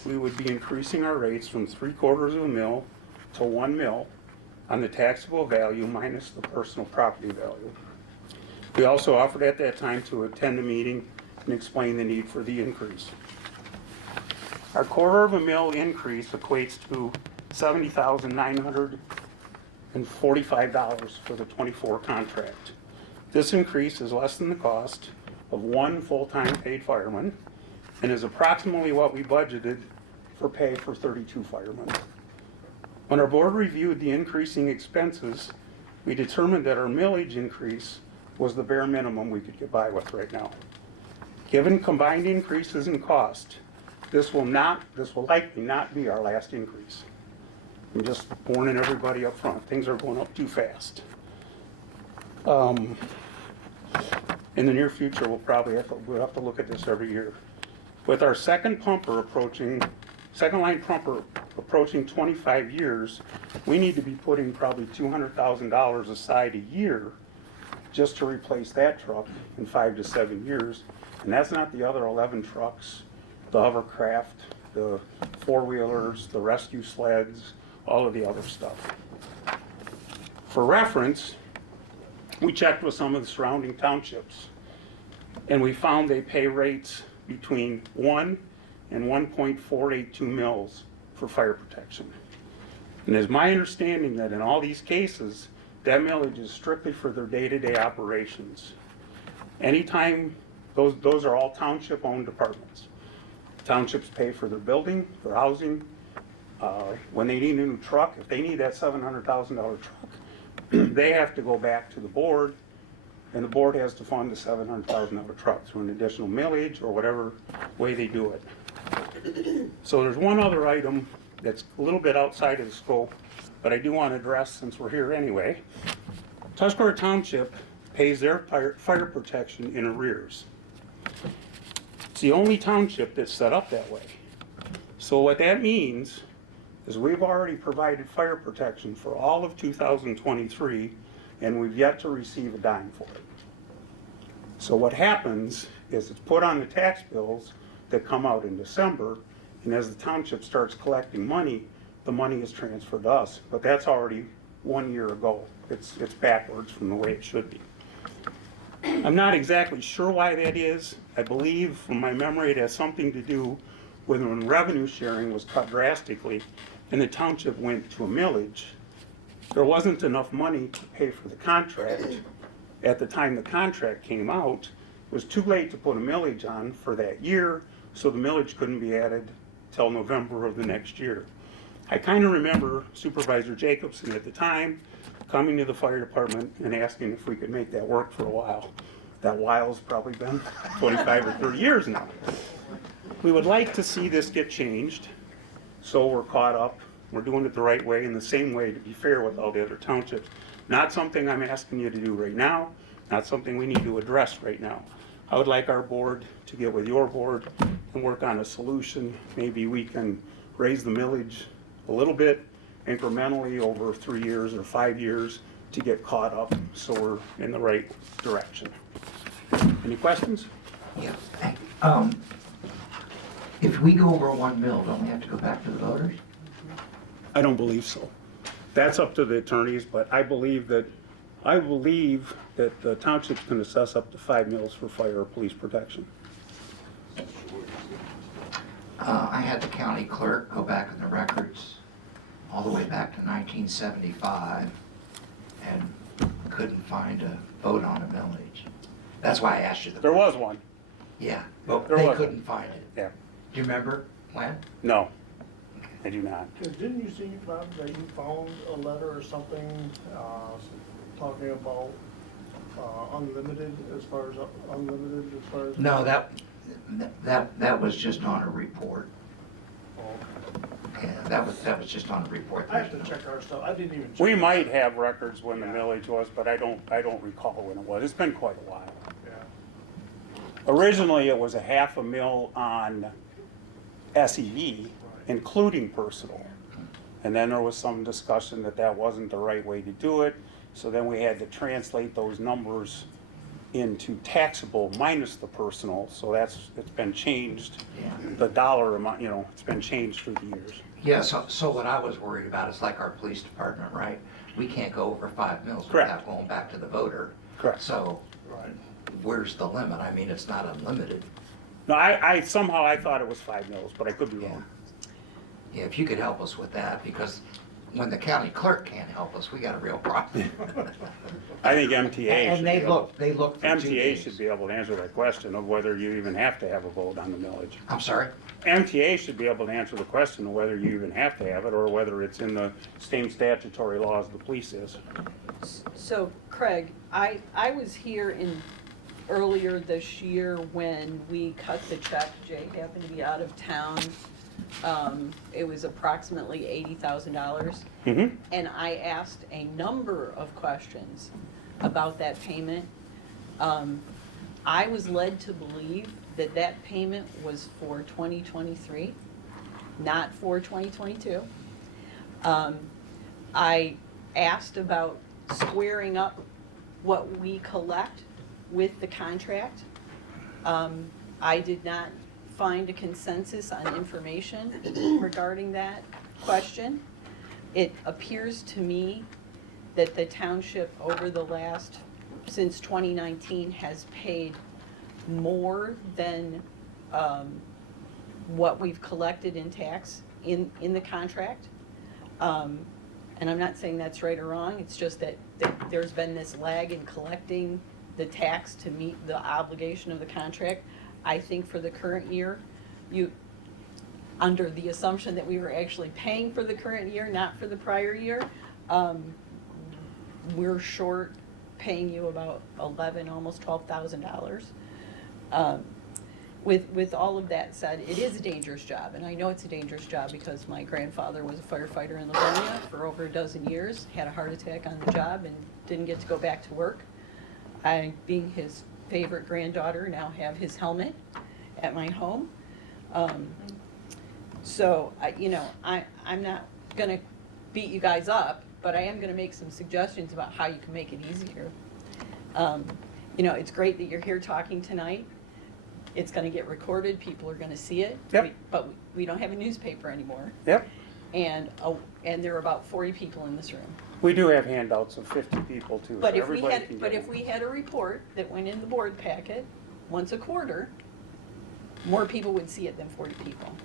we would be increasing our rates from 3/4 of a mil to 1 mil on the taxable value minus the personal property value. We also offered at that time to attend a meeting and explain the need for the increase. Our 1/4 of a mil increase equates to $70,945 for the 24 contract. This increase is less than the cost of one full-time paid fireman and is approximately what we budgeted for pay for 32 firemen. When our board reviewed the increasing expenses, we determined that our millage increase was the bare minimum we could get by with right now. Given combined increases in cost, this will likely not be our last increase. I'm just warning everybody up front. Things are going up too fast. In the near future, we'll probably have to look at this every year. With our second line pumper approaching 25 years, we need to be putting probably $200,000 aside a year just to replace that truck in 5 to 7 years. And that's not the other 11 trucks, the hovercraft, the four-wheelers, the rescue sleds, all of the other stuff. For reference, we checked with some of the surrounding townships, and we found they pay rates between 1 and 1.482 mils for fire protection. And it's my understanding that in all these cases, that millage is strictly for their day-to-day operations. Anytime, those are all township-owned departments. Townships pay for their building, their housing. When they need a new truck, if they need that $700,000 truck, they have to go back to the board, and the board has to fund the $700,000 truck through an additional millage or whatever way they do it. So there's one other item that's a little bit outside of the scope, but I do want to address since we're here anyway. Tuscarora Township pays their fire protection in arrears. It's the only township that's set up that way. So what that means is we've already provided fire protection for all of 2023, and we've yet to receive a dime for it. So what happens is it's put on the tax bills that come out in December, and as the township starts collecting money, the money is transferred to us. But that's already 1 year ago. It's backwards from the way it should be. I'm not exactly sure why that is. I believe, from my memory, it has something to do with when revenue sharing was cut drastically and the township went to a millage. There wasn't enough money to pay for the contract at the time the contract came out, was too late to put a millage on for that year, so the millage couldn't be added till November of the next year. I kind of remember Supervisor Jacobson at the time coming to the fire department and asking if we could make that work for a while. That while's probably been 25 or 30 years now. We would like to see this get changed, so we're caught up. We're doing it the right way, in the same way, to be fair with all the other townships. Not something I'm asking you to do right now, not something we need to address right now. I would like our board to get with your board and work on a solution. Maybe we can raise the millage a little bit incrementally over 3 years or 5 years to get caught up, so we're in the right direction. Any questions? Yeah. If we go over 1 mil, don't we have to go back to the voters? I don't believe so. That's up to the attorneys, but I believe that the townships can assess up to 5 mils for fire or police protection. I had the county clerk go back in the records all the way back to 1975 and couldn't find a vote on a millage. That's why I asked you There was one. Yeah, but There they was couldn't find it. Yeah. Do you remember, Len? No, I do not. Didn't you see, Bob, that you found a letter or something, talking about, unlimited as far as? No, that was just on a report. Oh, Yeah, that was just on a report. I have to check our stuff, I didn't even check. We might have records when the millage was, but I don't recall when it was. It's been quite a while. Yeah. Originally, it was a $500,000 on SEV, including personal. And then there was some discussion that that wasn't the right way to do it. So then we had to translate those numbers into taxable minus the personal. So it's been changed. Yeah. The dollar amount, it's been changed through the years. Yeah, so what I was worried about is like our police department, right? We can't go over 5 mils Correct. without going back to the voter. Correct. So Right. where's the limit? I mean, it's not unlimited. No, I somehow I thought it was 5 mils, but I could be wrong. Yeah, if you could help us with that, because when the county clerk can't help us, we got a real problem. I think MTA And should they be able- look for 2 MTA days. should be able to answer that question of whether you even have to have a vote on the millage. I'm sorry? MTA should be able to answer the question of whether you even have to have it or whether it's in the same statutory laws the police is. So Craig, I was here earlier this year when we cut the check. Jay happened to be out of town. It was approximately $80,000. Mm-hmm. And I asked a number of questions about that payment. I was led to believe that that payment was for 2023, not for 2022. I asked about squaring up what we collect with the contract. I did not find a consensus on information regarding that question. It appears to me that the township since 2019 has paid more than what we've collected in tax in the contract. And I'm not saying that's right or wrong, it's just that there's been this lag in collecting the tax to meet the obligation of the contract. I think for the current year, under the assumption that we were actually paying for the current year, not for the prior year, we're short paying you about almost $12,000. With all of that said, it is a dangerous job, and I know it's a dangerous job because my grandfather was a firefighter in Livonia for over a dozen years, had a heart attack on the job and didn't get to go back to work. I, being his favorite granddaughter, now have his helmet at my home. So, I'm not gonna beat you guys up, but I am gonna make some suggestions about how you can make it easier. It's great that you're here talking tonight. It's gonna get recorded, people are gonna see it. Yep. But we don't have a newspaper anymore. Yep. And there are about 40 people in this room. We do have handouts of 50 people too, so But if everybody can get if we had a report that went in the board packet once a quarter, more people would see it than 40 people.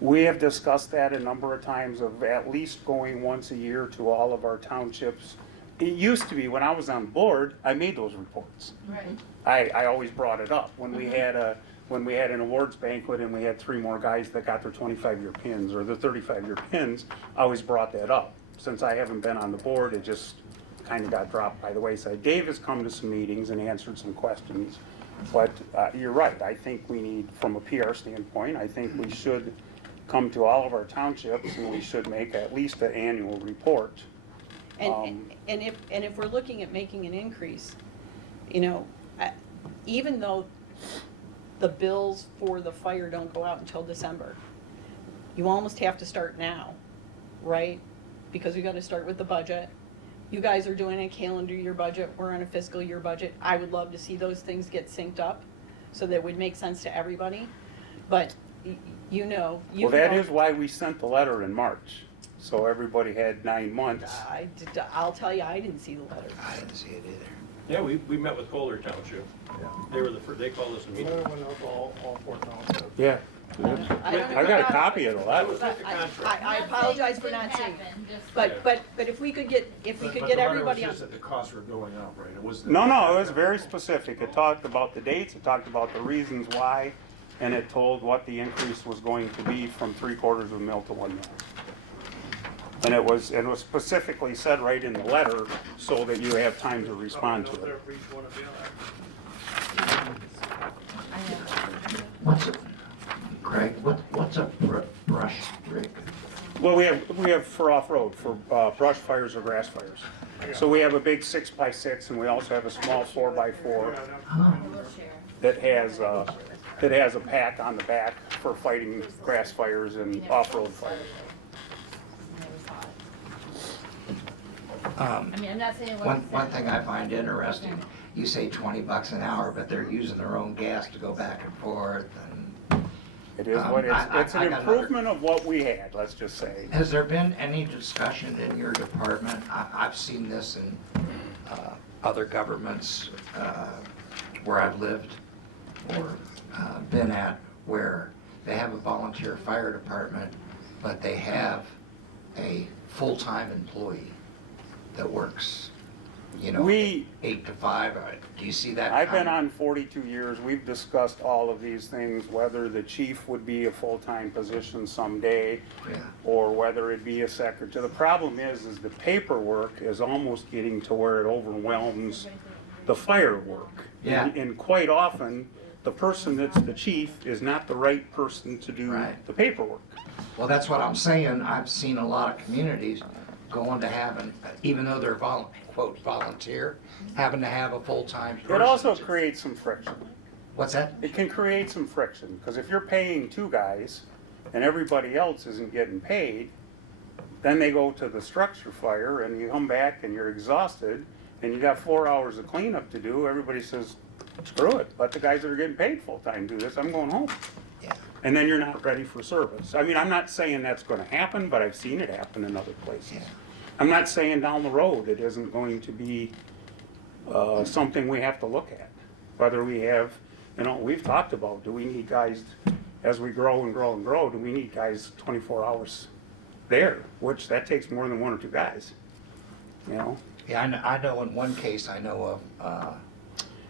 We have discussed that a number of times of at least going once a year to all of our townships it used to be when I was on board, I made those reports. Right. I always brought it up when we had an awards banquet and we had 3 more guys that got their 25-year pins or their 35-year pins. I always brought that up. Since I haven't been on the board, it just kind of got dropped by the wayside. Dave has come to some meetings and answered some questions, but you're right. I think we need, from a PR standpoint, I think we should come to all of our townships and we should make at least an annual report. And if we're looking at making an increase, you know, even though the bills for the fire don't go out until December, you almost have to start now, right? Because we gotta start with the budget. You guys are doing a calendar year budget, we're on a fiscal year budget. I would love to see those things get synced up, so that would make sense to everybody. But, you know. Well, that is why we sent the letter in March, so everybody had 9 months. I'll tell you, I didn't see the letter. I didn't see it either. Yeah, we met with Kohler Township. They were they called us a meeting. Letter went out to all 4 townships. Yeah. I don't know I got a copy of the That letter. was with the contract. I apologize for not seeing it. But if we could get, everybody on. But the letter was just that the costs were going up, right? It wasn't. No, it was very specific. It talked about the dates, it talked about the reasons why, and it told what the increase was going to be from 3/4 of a mil to 1 mil. And it was specifically said right in the letter so that you have time to respond to it. For each one of you. What's a, Greg, what's a brush rig? Well, we have for off-road, for brush fires or grass fires. So we have a big 6x6 and we also have a small 4x4 that has a pack on the back for fighting grass fires and off-road fires. I mean, I'm not saying what One thing I find interesting, you say $20 an hour, but they're using their own gas to go back and forth. And It is what it's an improvement of what we had, let's just say. has there been any discussion in your department? I've seen this in other governments where I've lived or been at, where they have a volunteer fire department, but they have a full-time employee that works, you know, 8 to 5. Do you see that? I've been on 42 years. We've discussed all of these things, whether the chief would be a full-time position someday Yeah. or whether it be a secretary. The problem is the paperwork is almost getting to where it overwhelms the fire work. Yeah. And quite often, the person that's the chief is not the right person to do Right. the paperwork. Well, that's what I'm saying. I've seen a lot of communities going to having, even though they're quote volunteer, having to have a full-time person. It also creates some friction. What's that? It can create some friction, because if you're paying 2 guys and everybody else isn't getting paid, then they go to the structure fire and you come back and you're exhausted and you got 4 hours of cleanup to do. Everybody says, screw it, let the guys that are getting paid full-time do this, I'm going home. Yeah. And then you're not ready for service. I mean, I'm not saying that's gonna happen, but I've seen it happen in other places. Yeah. I'm not saying down the road it isn't going to be something we have to look at. Whether we have, you know, we've talked about, do we need guys, as we grow and grow and grow, do we need guys 24 hours there? Which, that takes more than 1 or 2 guys, you know? Yeah, I know in one case I know of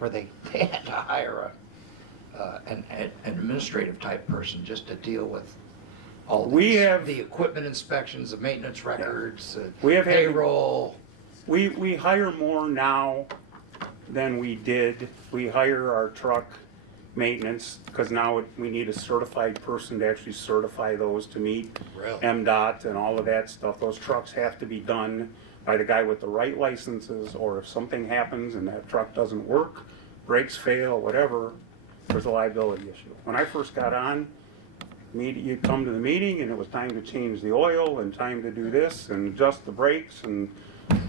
where they had to hire an administrative type person just to deal with all the equipment inspections, the maintenance records, We have had- payroll. We hire more now than we did. We hire our truck maintenance, because now we need a certified person to actually certify those to meet Really? MDOT and all of that stuff. Those trucks have to be done by the guy with the right licenses, or if something happens and that truck doesn't work, brakes fail, whatever, there's a liability issue. When I first got on, you'd come to the meeting and it was time to change the oil and time to do this and adjust the brakes and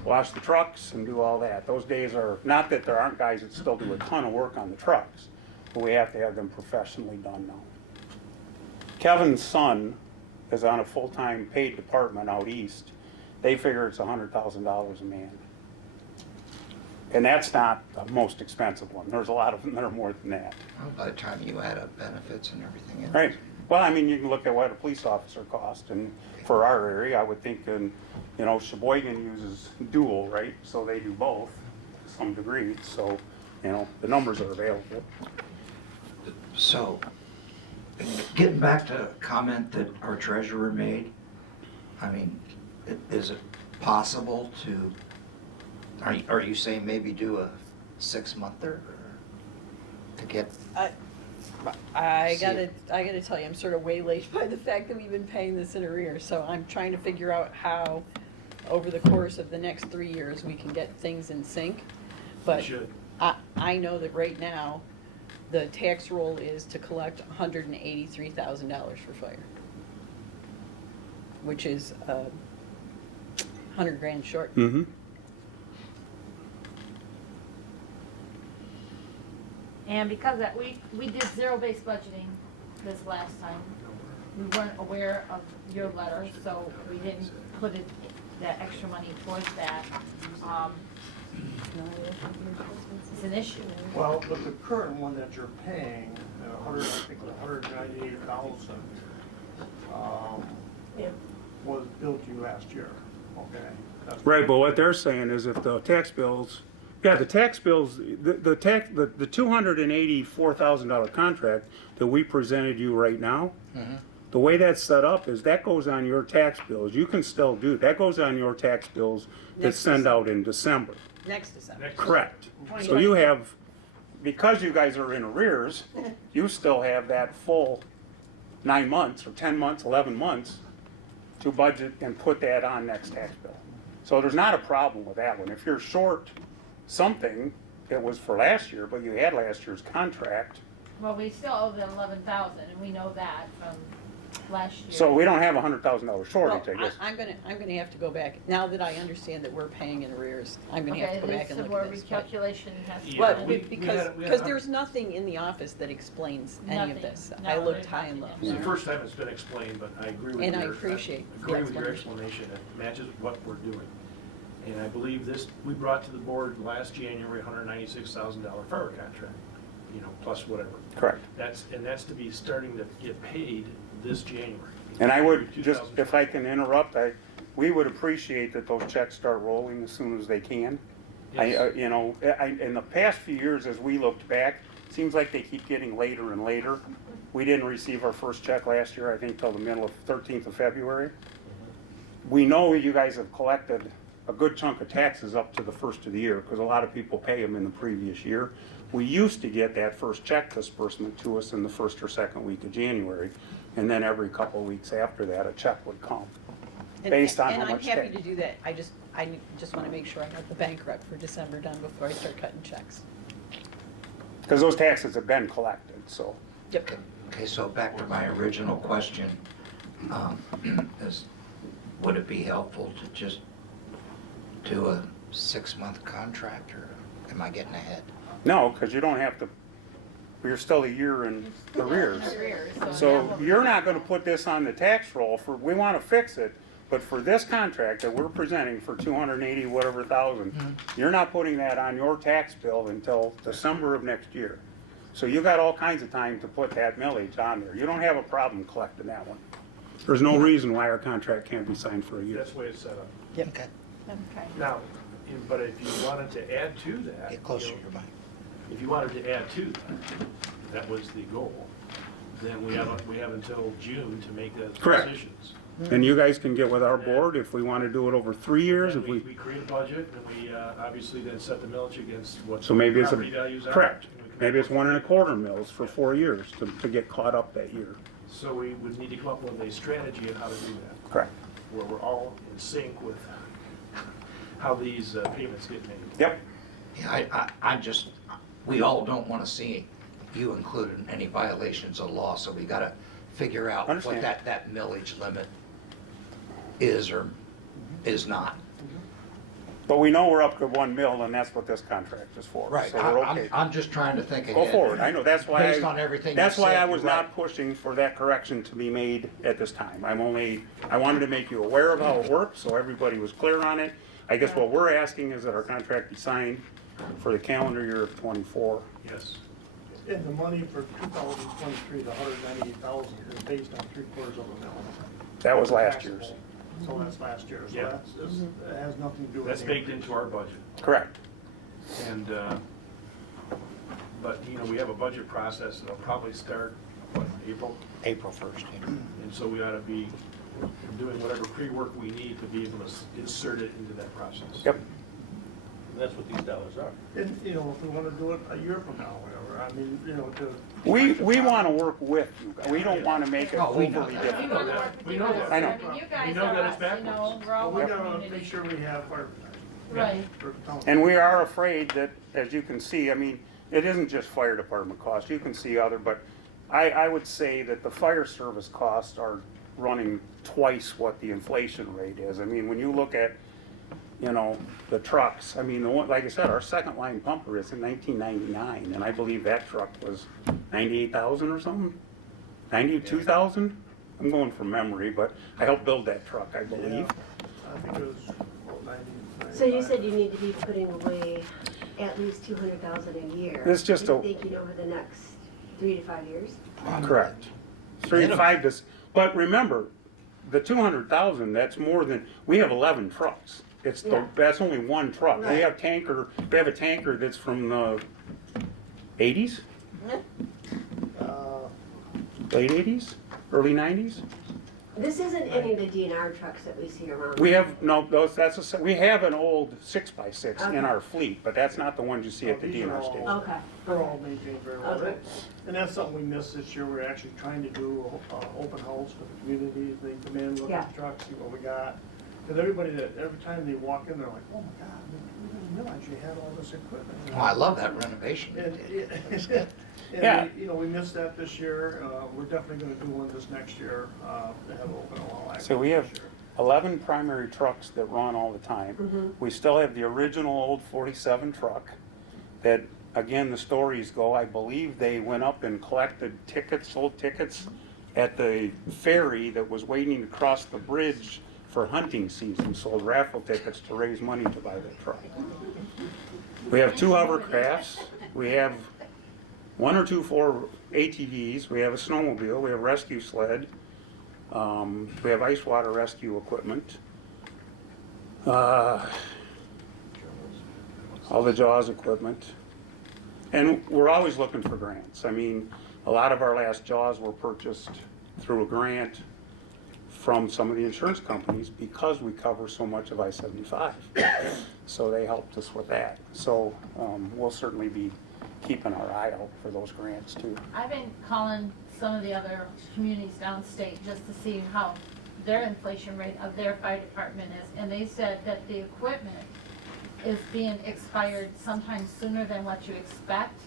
wash the trucks and do all that. Those days are, not that there aren't guys that still do a ton of work on the trucks, but we have to have them professionally done now. Kevin's son is on a full-time paid department out east. They figure it's $100,000 a man. And that's not the most expensive one. There's a lot of them that are more than that. Well, by the time you add up benefits and everything else. Right. Well, I mean, you can look at what a police officer costs, and for our area, I would think, Sheboygan uses dual, right? So they do both to some degree, so, the numbers are available. So, getting back to a comment that our treasurer made, I mean, is it possible to, are you saying maybe do a 6-monther to get? I See gotta tell you, I'm sort of waylaid by the fact that we've been paying this in arrears, so I'm trying to figure out how, over the course of the next 3 years, we can get things in sync. But should. I know that right now, the tax roll is to collect $183,000 for fire, which is $100,000 short. Mm-hmm. And because of that, we did zero-based budgeting this last time. We weren't aware of your letter, so we didn't put that extra money towards that. It's an issue. Well, but the current one that you're paying, $198,000, was billed to you last year, okay? That's- Right, but what they're saying is if the tax bills, the $284,000 contract that we presented you right now, the way that's set up is that goes on your tax bills. You can still do, that goes on your tax bills that Next send out in December. Next December. Correct. So you have, because you guys are in arrears, you still have that full 9 months or 10 months, 11 months to budget and put that on next tax bill. So there's not a problem with that one. If you're short something, it was for last year, but you had last year's contract. Well, we still owe the 11,000, and we know that from last year. So we don't have a $100,000 Well, shortage, I guess. I'm gonna have to go back, now that I understand that we're paying in arrears, I'm gonna have Okay, to go back and some look more at this. but- recalculation has to be But done. because there's nothing in the office that explains any of Nothing. this. No, I looked there's high and low. It's the first time it's been explained, but I agree with And I your. appreciate the Agree with your explanation. explanation, it matches what we're doing. And I believe this, we brought to the board last January, $196,000 fire contract, plus whatever. Correct. That's to be starting to get paid this January. And I would just, 2020. if I can interrupt, we would appreciate that those checks start rolling as soon as they can. Yes. In the past few years, as we looked back, it seems like they keep getting later and later. We didn't receive our first check last year, I think, till the middle of 13th of February. We know you guys have collected a good chunk of taxes up to the first of the year, because a lot of people pay them in the previous year. We used to get that first check disbursement to us in the first or second week of January, and then every couple of weeks after that, a check would come, based on how much And I'm happy tax. to do that, I just wanna make sure I got the bank rec for December done before I start cutting checks. Because those taxes have been collected, so. Yep. Okay, so back to my original question, would it be helpful to just do a 6-month contract, or am I getting ahead? No, because you don't have to, you're still a year in arrears. So now you're not gonna put this on the tax roll we wanna fix it, but for this contract that we're presenting for 280 whatever thousand, you're not putting that on your tax bill until December of next year. So you got all kinds of time to put that millage on there. You don't have a problem collecting that one. There's no reason why our contract can't be signed for a year. That's the way it's set up. Yep. Okay, Okay. Now, but if you wanted to add to that. get closer to your mic. If you wanted to add to that was the goal, then we have until June to make those Correct. decisions. And you guys can get with our board if we wanna do it over 3 years, And if we we, create a budget, and we obviously then set the millage against what so maybe it's property values are. correct. and we come Maybe up it's with- 1.25 mils for 4 years to get caught up that year. So we would need to come up with a strategy of how to do that, Correct. where we're all in sync with how these payments get made. Yep. Yeah, we all don't want to see you included in any violations of law, so we got to figure out what Understand. that millage limit is or is not. But we know we're up to 1 mil, and that's what this contract is for. Right, So we're okay. I'm just trying to think Go ahead. forward. I know, that's why. Based on everything That's you why said, I was you're not right. pushing for that correction to be made at this time. I wanted to make you aware of how it works, so everybody was clear on it. I guess what we're asking is that our contract be signed for the calendar year of '24. Yes. And the money for 2023, the 198,000 is based on 3/4 of a million. That was last year's. Taxable. So that's last year, so Yeah. it has nothing to do with. That's the baked increase. into our budget. Correct. And, but, you know, we have a budget process that'll probably start, what, April? April 1st. yeah. And so we ought to be doing whatever pre-work we need to be able to insert it into that process. Yep. That's what these dollars are. And, you know, if we want to do it a year from now, whatever, I mean, you know, to. We want to work with you guys. We don't want to make it Oh, we know overly that. difficult. We want to work with We you know guys. that. I know. I mean, you guys We know are that it's us, you know, backwards. we're all Well, we one gotta make community. sure we have fire Right. for town. And we are afraid that, as you can see, I mean, it isn't just fire department costs. You can see other, but I would say that the fire service costs are running twice what the inflation rate is. I mean, when you look at, you know, the trucks, I mean, the one, like I said, our second line pumper is in 1999, and I believe that truck was 98,000 or something? 92,000? I'm going from memory, but I helped build that truck, I believe. I think it was, well, 90. So you said you need to be putting away at least 200,000 a year. It's just You're a- thinking over the next 3 to 5 years? Correct. 3 to 5 to, but remember, the 200,000, that's more than, we have 11 trucks. It's, Yeah. that's only one truck. We Right. have a tanker that's from the 80s, late 80s, early 90s? This isn't any of the DNR trucks that we see around. We have, no, those, we have an old 6x6 in Okay. our fleet, but that's not the ones you see at the These are DNR all- station. Okay. They're all maintained very well. Okay. And that's something we missed this year. We're actually trying to do open house for the community. They come in, look Yeah. at the trucks, see what we got. Because every time they walk in, they're like, oh my God, we didn't realize you had all this equipment. Oh, I love that renovation. And, Yeah. we, you know, we missed that this year. We're definitely gonna do one this next year, to have open all access. So we have this year. 11 primary trucks that run all the time. We still have the original old 47 truck that, again, the stories go, I believe they went up and collected tickets, sold tickets at the ferry that was waiting to cross the bridge for hunting season, sold raffle tickets to raise money to buy that truck. We have 2 hovercrafts. We have 1 or 2 4 ATVs. We have a snowmobile. We have a rescue sled. We have ice water rescue equipment. All the JAWS equipment. And we're always looking for grants. I mean, a lot of our last JAWS were purchased through a grant from some of the insurance companies because we cover so much of I-75. So they helped us with that. So we'll certainly be keeping our eye out for those grants too. I've been calling some of the other communities downstate just to see how their inflation rate of their fire department is, and they said that the equipment is being expired sometimes sooner than what you expect.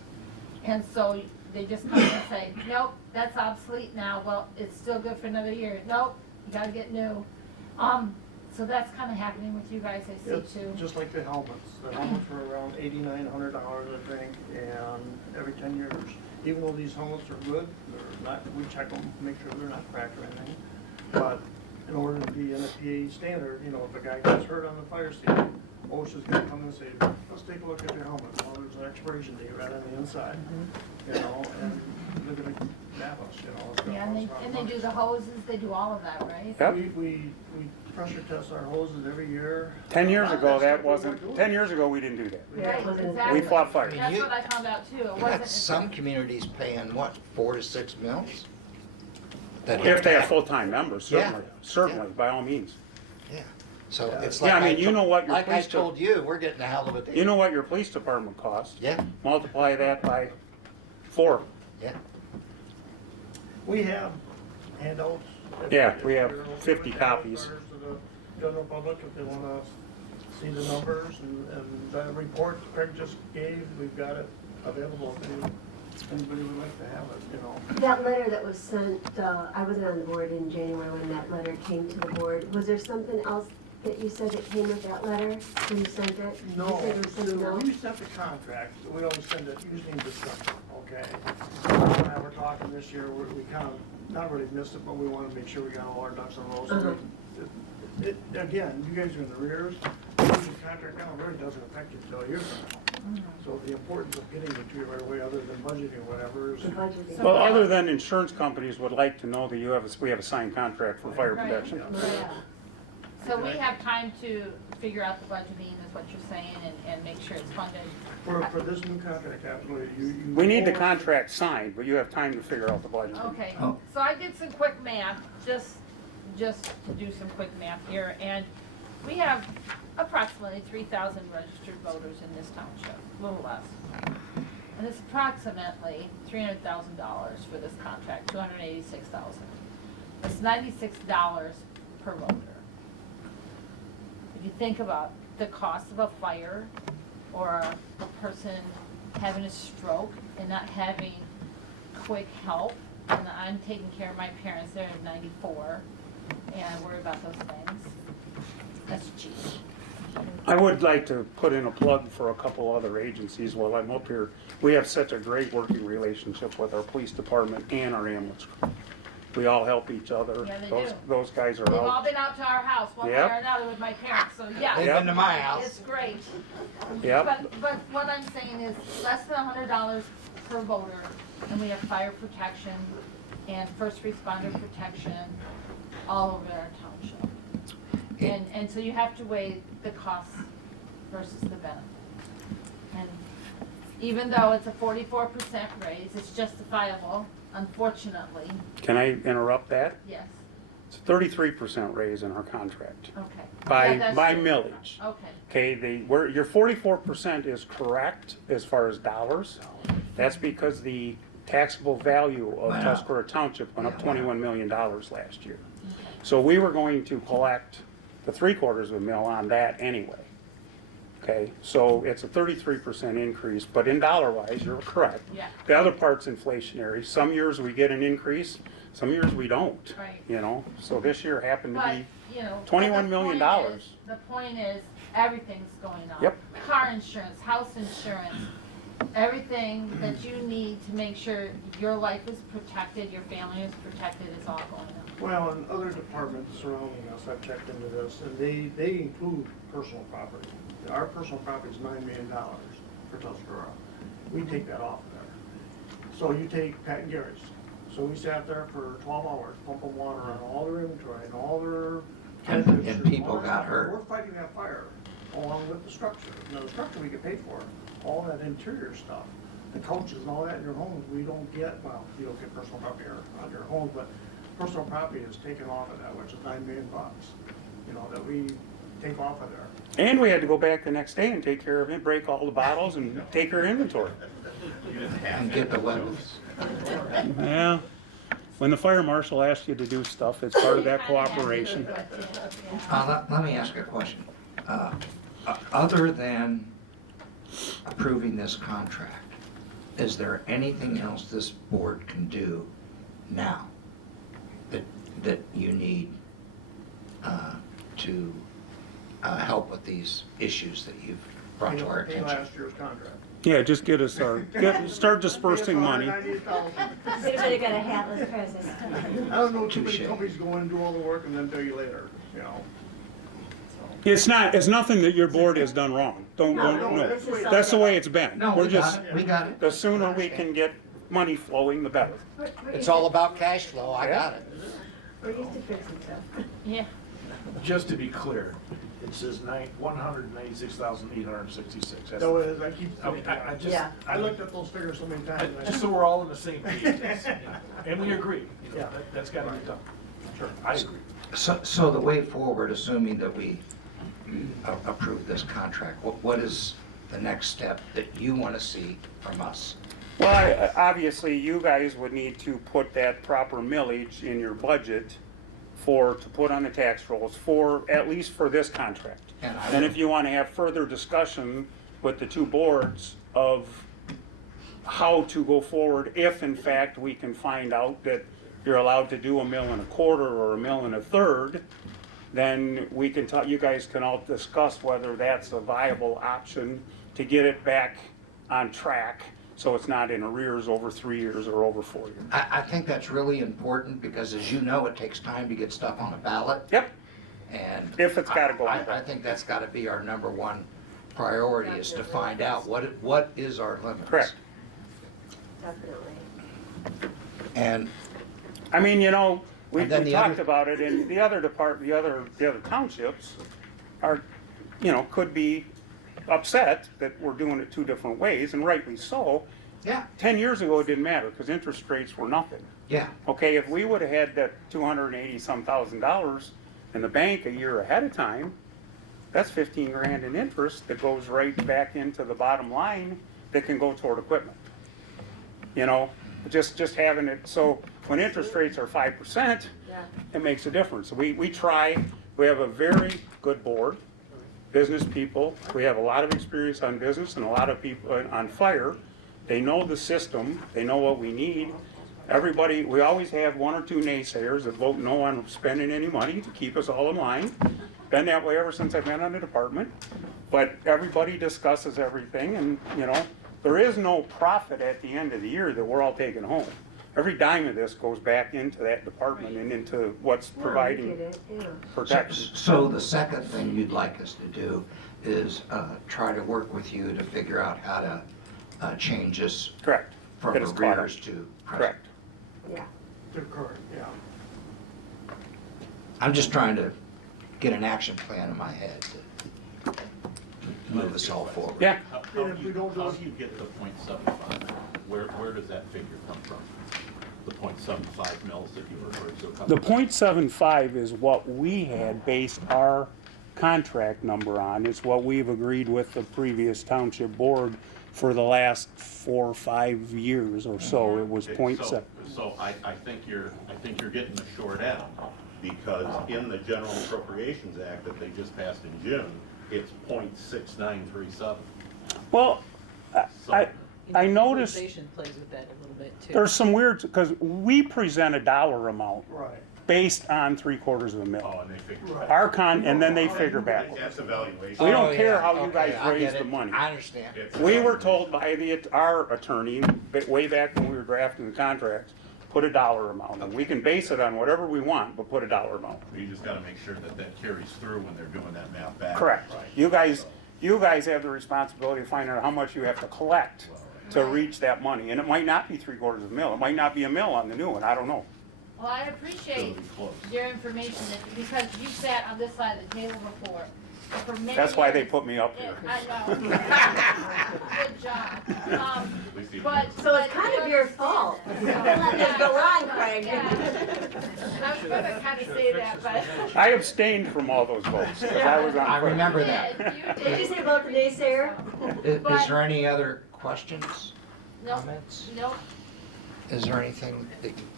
And so they just come and say, nope, that's obsolete now. Well, it's still good for another year. Nope, you gotta get new. So that's kind of happening with you guys, I see It's too. just like the helmets. The helmets were around $8,900, I think, and every 10 years. Even though these helmets are good, they're not, we check them, make sure they're not cracked or anything. But in order to be NFPA standard, you know, if a guy gets hurt on the fire scene, OSHA's gonna come and say, let's take a look at your helmet. Well, there's an expiration date right on the inside, you know, and they're gonna nab us, you know. It's gonna Yeah, cost a lot of and they money. do the hoses, they do all of that, right? Yep. We pressure test our hoses every year. 10 years A lot of ago, stuff that we weren't wasn't, doing. 10 years ago, we didn't do that. Right, wasn't- exactly. We fought fire. That's You- what I found out too. It You got wasn't. some communities paying, what, 4 to 6 mils? That If they have impact- full-time members, certainly, Yeah. certainly, by all means. Yeah, so Yeah. it's Yeah, like. I mean, you know what your Like I police do- told you, we're getting a hell of a deal. You know what your police department costs? Yeah, Multiply that by 4. yeah. We have handouts. if- Yeah, if we have you're open 50 to copies. handouts To the general public, if they wanna see the numbers and the report Craig just gave, we've got it available if anybody would like to have it, you know. That letter that was sent, I wasn't on the board in January when that letter came to the board. Was there something else that you said that came with that letter when you sent it? No, You said there was something when else? we sent the contract, we always send it usually in December, okay? Chris and I were talking this year, we kind of, not really missed it, but we wanted to make sure we got all our ducks in a row. So again, you guys are in the rears, the contract now really doesn't affect you until a year from now. So the importance of getting it to you right away, other than budgeting or whatever, is. The budgeting. Well, other than insurance companies would like to know that we have a signed contract for fire Right. protection. Yeah. So we have time to figure out the budgeting, is what you're saying, and make sure it's funded. For this new contract, absolutely, you. We need the contract signed, but you have time to figure out the budget. Okay, Oh. so I did some quick math, just to do some quick math here, and we have approximately 3,000 registered voters in this township, a little less. And it's approximately $300,000 for this contract, $286,000. It's $96 per voter. If you think about the cost of a fire, or a person having a stroke and not having quick help, and I'm taking care of my parents, they're 94, and I worry about those things, that's cheap. I would like to put in a plug for a couple other agencies while I'm up here. We have such a great working relationship with our police department and our ambulance crew. We all help each other. Yeah, they Those, do. those guys are They've all out. been out to our house, one way Yep. or another with my parents, so yeah. They've been to my house. It's great. Yep. But what I'm saying is less than $100 per voter, and we have fire protection and first responder protection all over our township. And so you have to weigh the costs versus the benefit. And even though it's a 44% raise, it's justifiable, unfortunately, Can I interrupt that? yes, It's a 33% raise in our contract okay. by Yeah, that's true. millage. Okay. Okay, your 44% is correct as far as dollars. That's because the taxable value of Wow. Tuscarora Township went up Yeah, wow. $21 million last year. So we were going to collect the 3/4 of a mil on that anyway. Okay, so it's a 33% increase, but in dollar wise, you're correct. Yeah. The other part's inflationary. Some years we get an increase, some years we don't. Right. You know, so this year happened to But, be you know. $21 million. The point is, everything's going up. Yep. Car insurance, house insurance, everything that you need to make sure your life is protected, your family is protected, is all going up. Well, and other departments surrounding us, I've checked into this, and they include personal property. Our personal property is $9 million for Tuscarora. We take that off of there. So you take Pat and Gary's. So we sat there for 12 hours pumping water on all their inventory and all their. And canisters people all that got stuff. hurt. We're fighting that fire along with the structure. Now, the structure we get paid for, all that interior stuff, the couches and all that in your homes, we don't get, well, you don't get personal property on your homes, but personal property is taken off of that, which is $9 million, you know, that we take off of there. And we had to go back the next day and take care of it, break all the bottles and take her inventory. And get the weapons. Yeah. When the fire marshal asks you to do stuff, it's part of that cooperation. Let me ask a question. Other than approving this contract, is there anything else this board can do now that you need to help with these issues that you've brought to our Pay attention? last year's contract. Yeah, just get us start dispersing money. Everybody got a hatless present. I don't know too many Touche. companies go in and do all the work and then tell you later, you know. It's nothing that your board has done wrong. Don't no. That's the way it's been. No, We're we just got it, we got it. the sooner we can get money flowing, the better. It's all about cash flow, I got it. We're used to fixing stuff. Yeah. Just to be clear, it says 196,866. That's- So it is, I keep. I just, Yeah. I looked at those figures so many times. just so we're all on the same page, and we agree, you know, Yeah. that's gotta be done. Sure, I agree. So the way forward, assuming that we approve this contract, what is the next step that you want to see from us? Well, obviously, you guys would need to put that proper millage in your budget to put on the tax rolls at least for this contract. And I And will- if you want to have further discussion with the two boards of how to go forward, if in fact we can find out that you're allowed to do $1.25 million or $1.33 million, then we can you guys can all discuss whether that's a viable option to get it back on track, so it's not in arrears over 3 years or over 4 years. I think that's really important because, as you know, it takes time to get stuff on a ballot. Yep. And If it's gotta go on a I ballot. think that's got to be our number one priority is to find out what is our limits. Correct. Definitely. And I mean, you know, we And then the talked other- about it, and the other townships are, you know, could be upset that we're doing it two different ways, and rightly so. yeah, 10 years ago, it didn't matter, because interest rates were nothing. yeah, Okay, if we would have had that $280-some thousand in the bank a year ahead of time, that's 15 grand in interest that goes right back into the bottom line that can go toward equipment. You know, just having it, so when interest rates are 5%, Yeah. it makes a difference. We try, we have a very good board, business people. We have a lot of experience on business and a lot of people on fire. They know the system, they know what we need. Everybody, we always have one or two naysayers that vote no on spending any money to keep us all in line. Been that way ever since I've been on the department. But everybody discusses everything, and, you know, there is no profit at the end of the year that we're all taking home. Every dime of this goes back into that department and into what's No, I providing get it, yeah. protection. so the second thing you'd like us to do is try to work with you to figure out how to change this Correct. from Get us caught up. arrears to present. Correct. Yeah. To current, yeah. I'm just trying to get an action plan in my head to move us all forward. Yeah, How And if we don't do how it- do you get the .75? Where does that figure come from? The .75 mils that you referred to a couple the of times? .75 is what we had based our contract number on. It's what we've agreed with the previous township board for the last 4 or 5 years or so. It was Okay, .7. So I think you're getting the short end, because in the General Appropriations Act that they just passed in June, it's .6937. Well, I noticed Equalization plays with that a little bit too. there's some weird, because we present a dollar amount Right. based on 3/4 of a mil. Oh, and they figure. Right. And then they figure backwards. That's evaluation. We don't Oh, care yeah, how you okay, guys I raise get the it. money. I understand. It's We were evaluation. told by our attorney, way back when we were drafting the contracts, put a dollar amount. And we can base it on whatever we want, but put a dollar amount. You just gotta make sure that that carries through when they're doing that math back. Correct. Right. You guys have the responsibility of finding out how much you have to collect to reach that money. And it might not be 3/4 of a mil. It might not be a mil on the new one. I don't know. Well, I appreciate It'll be close. your information, because you sat on this side of the table before. And for many That's why they years- put me up Yeah, here. I know. Good job. At least you- But. So it's kind of your fault. Let this go on, Craig. Yeah. I was gonna kind of say that, but. I abstained from all those votes because I was on. I fire. remember You that. did, you Did you did. say about the naysayer? Is there any other questions, Nope, comments? nope. Is there anything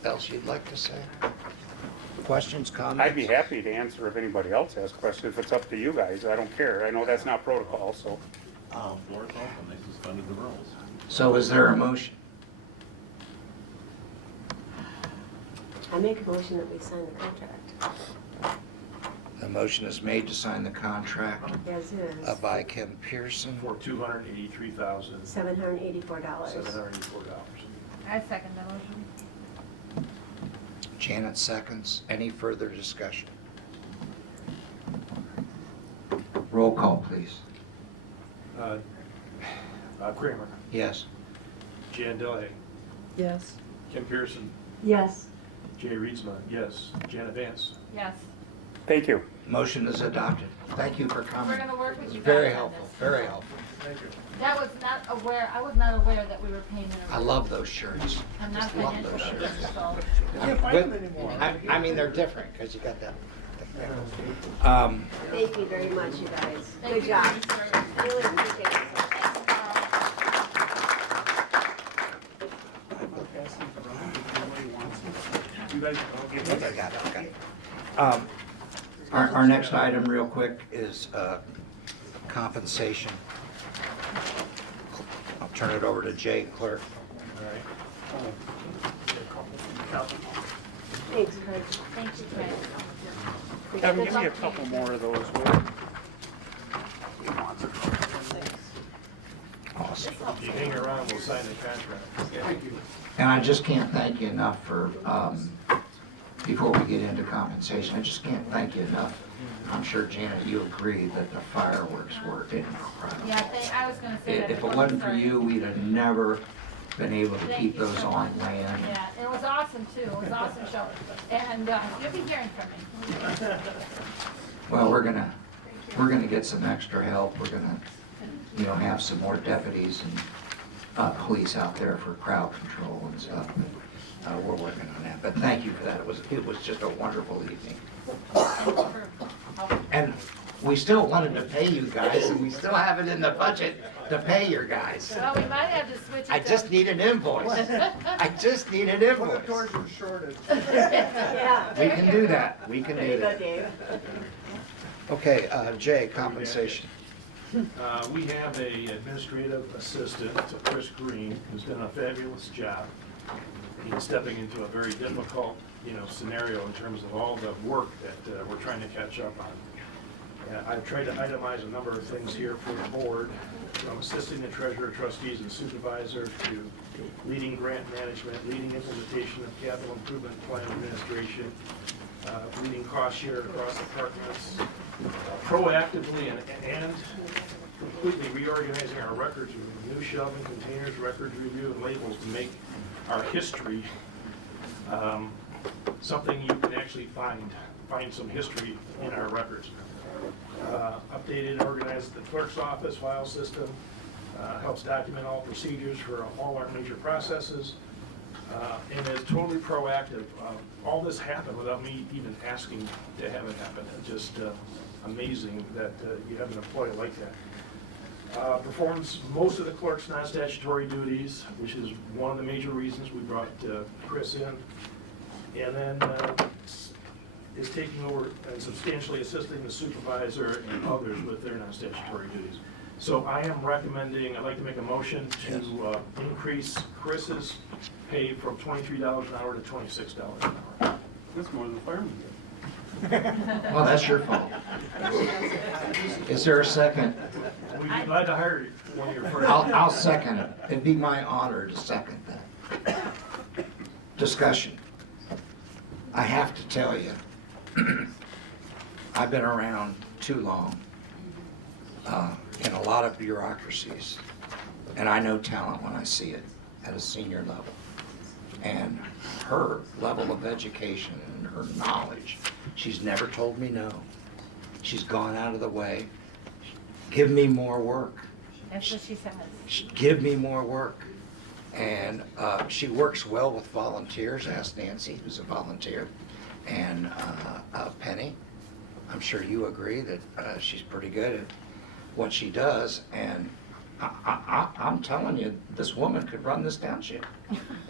else you'd like to say? Questions, comments? I'd be happy to answer if anybody else has questions. If it's up to you guys, I don't care. I know that's not protocol, so. Floor is open, they suspended the rules. So is there a motion? I make a motion that we sign the contract. The motion is made to sign the contract As is. by Kim Pearson. For $283,784. $784. I second the motion. Janet seconds. Any further discussion? Roll call, please. Bob Kramer, Yes. Jan Delahay, Yes. Kim Pearson, Yes. Jay Reedsma, yes. Janet Vance. Yes. Thank you. Motion is adopted. Thank you for We're coming. gonna work with you guys Very on helpful, this. very helpful. Thank you. That was not aware, I was not aware that we were paying in I arrears. love those shirts. I'm not Love financial those shirts. advisor, so. You can't find them anymore. I mean, they're different because you got that. Thank you very much, you guys. Thank Good you job. for your service. Really appreciate it. You guys, Okay, got it, okay. Our next item, real quick, is compensation. I'll turn it over to Jay Clerk. Thanks, Craig. Thank you, Fred. Kevin, give me a couple more of those, will you? Awesome. If you hang around, we'll sign the contract. And I just can't thank you enough for before we get into compensation, I just can't thank you enough. I'm sure, Janet, you agree that the fireworks were incredible. Yeah, I was gonna say that. If it wasn't for you, we'd have never been able to Thank keep you those so on much. land. Yeah, it was awesome too. It was an awesome show. And you'll be hearing from me. Well, we're gonna get some extra help. We're gonna, have some more deputies and police out there for crowd control and stuff. We're working on that. But thank you for that. It was just a wonderful evening. And we still wanted to pay you guys, and we still have it in the budget to pay your guys. Well, we might have to switch it. I just need an invoice. I just need an invoice. Put it towards your shortage. Yeah. We can do that. We can There do you go, that. Dave. Okay, Jay, compensation. We have a administrative assistant, Chris Green, who's done a fabulous job. He's stepping into a very difficult, scenario in terms of all the work that we're trying to catch up on. I've tried to itemize a number of things here for the board, from assisting the treasurer, trustees, and supervisor to leading grant management, leading implementation of capital improvement plan administration, leading cost share across departments, proactively and completely reorganizing our records with new shelving containers, records review, and labels to make our history something you can actually find some history in our records. Updated and organized the clerk's office file system, helps document all procedures for all our major processes, and is totally proactive. All this happened without me even asking to have it happen. It's just amazing that you have an employee like that. Performs most of the clerk's non-statutory duties, which is one of the major reasons we brought Chris in. And then is taking over and substantially assisting the supervisor and others with their non-statutory duties. So I am recommending, I'd like to make a motion to increase Chris's pay from $23 an hour to $26 an hour. That's more than the fireman did. Well, that's your fault. Is there a second? We'd be glad to hire you one of your friends. I'll second it. It'd be my honor to second that. Discussion. I have to tell you, I've been around too long in a lot of bureaucracies, and I know talent when I see it at a senior level. And her level of education and her knowledge, she's never told me no. She's gone out of the way. Give me more work. That's what she says. Give me more work. And she works well with volunteers. Ask Nancy, who's a volunteer, and Penny. I'm sure you agree that she's pretty good at what she does. And I'm telling you, this woman could run this township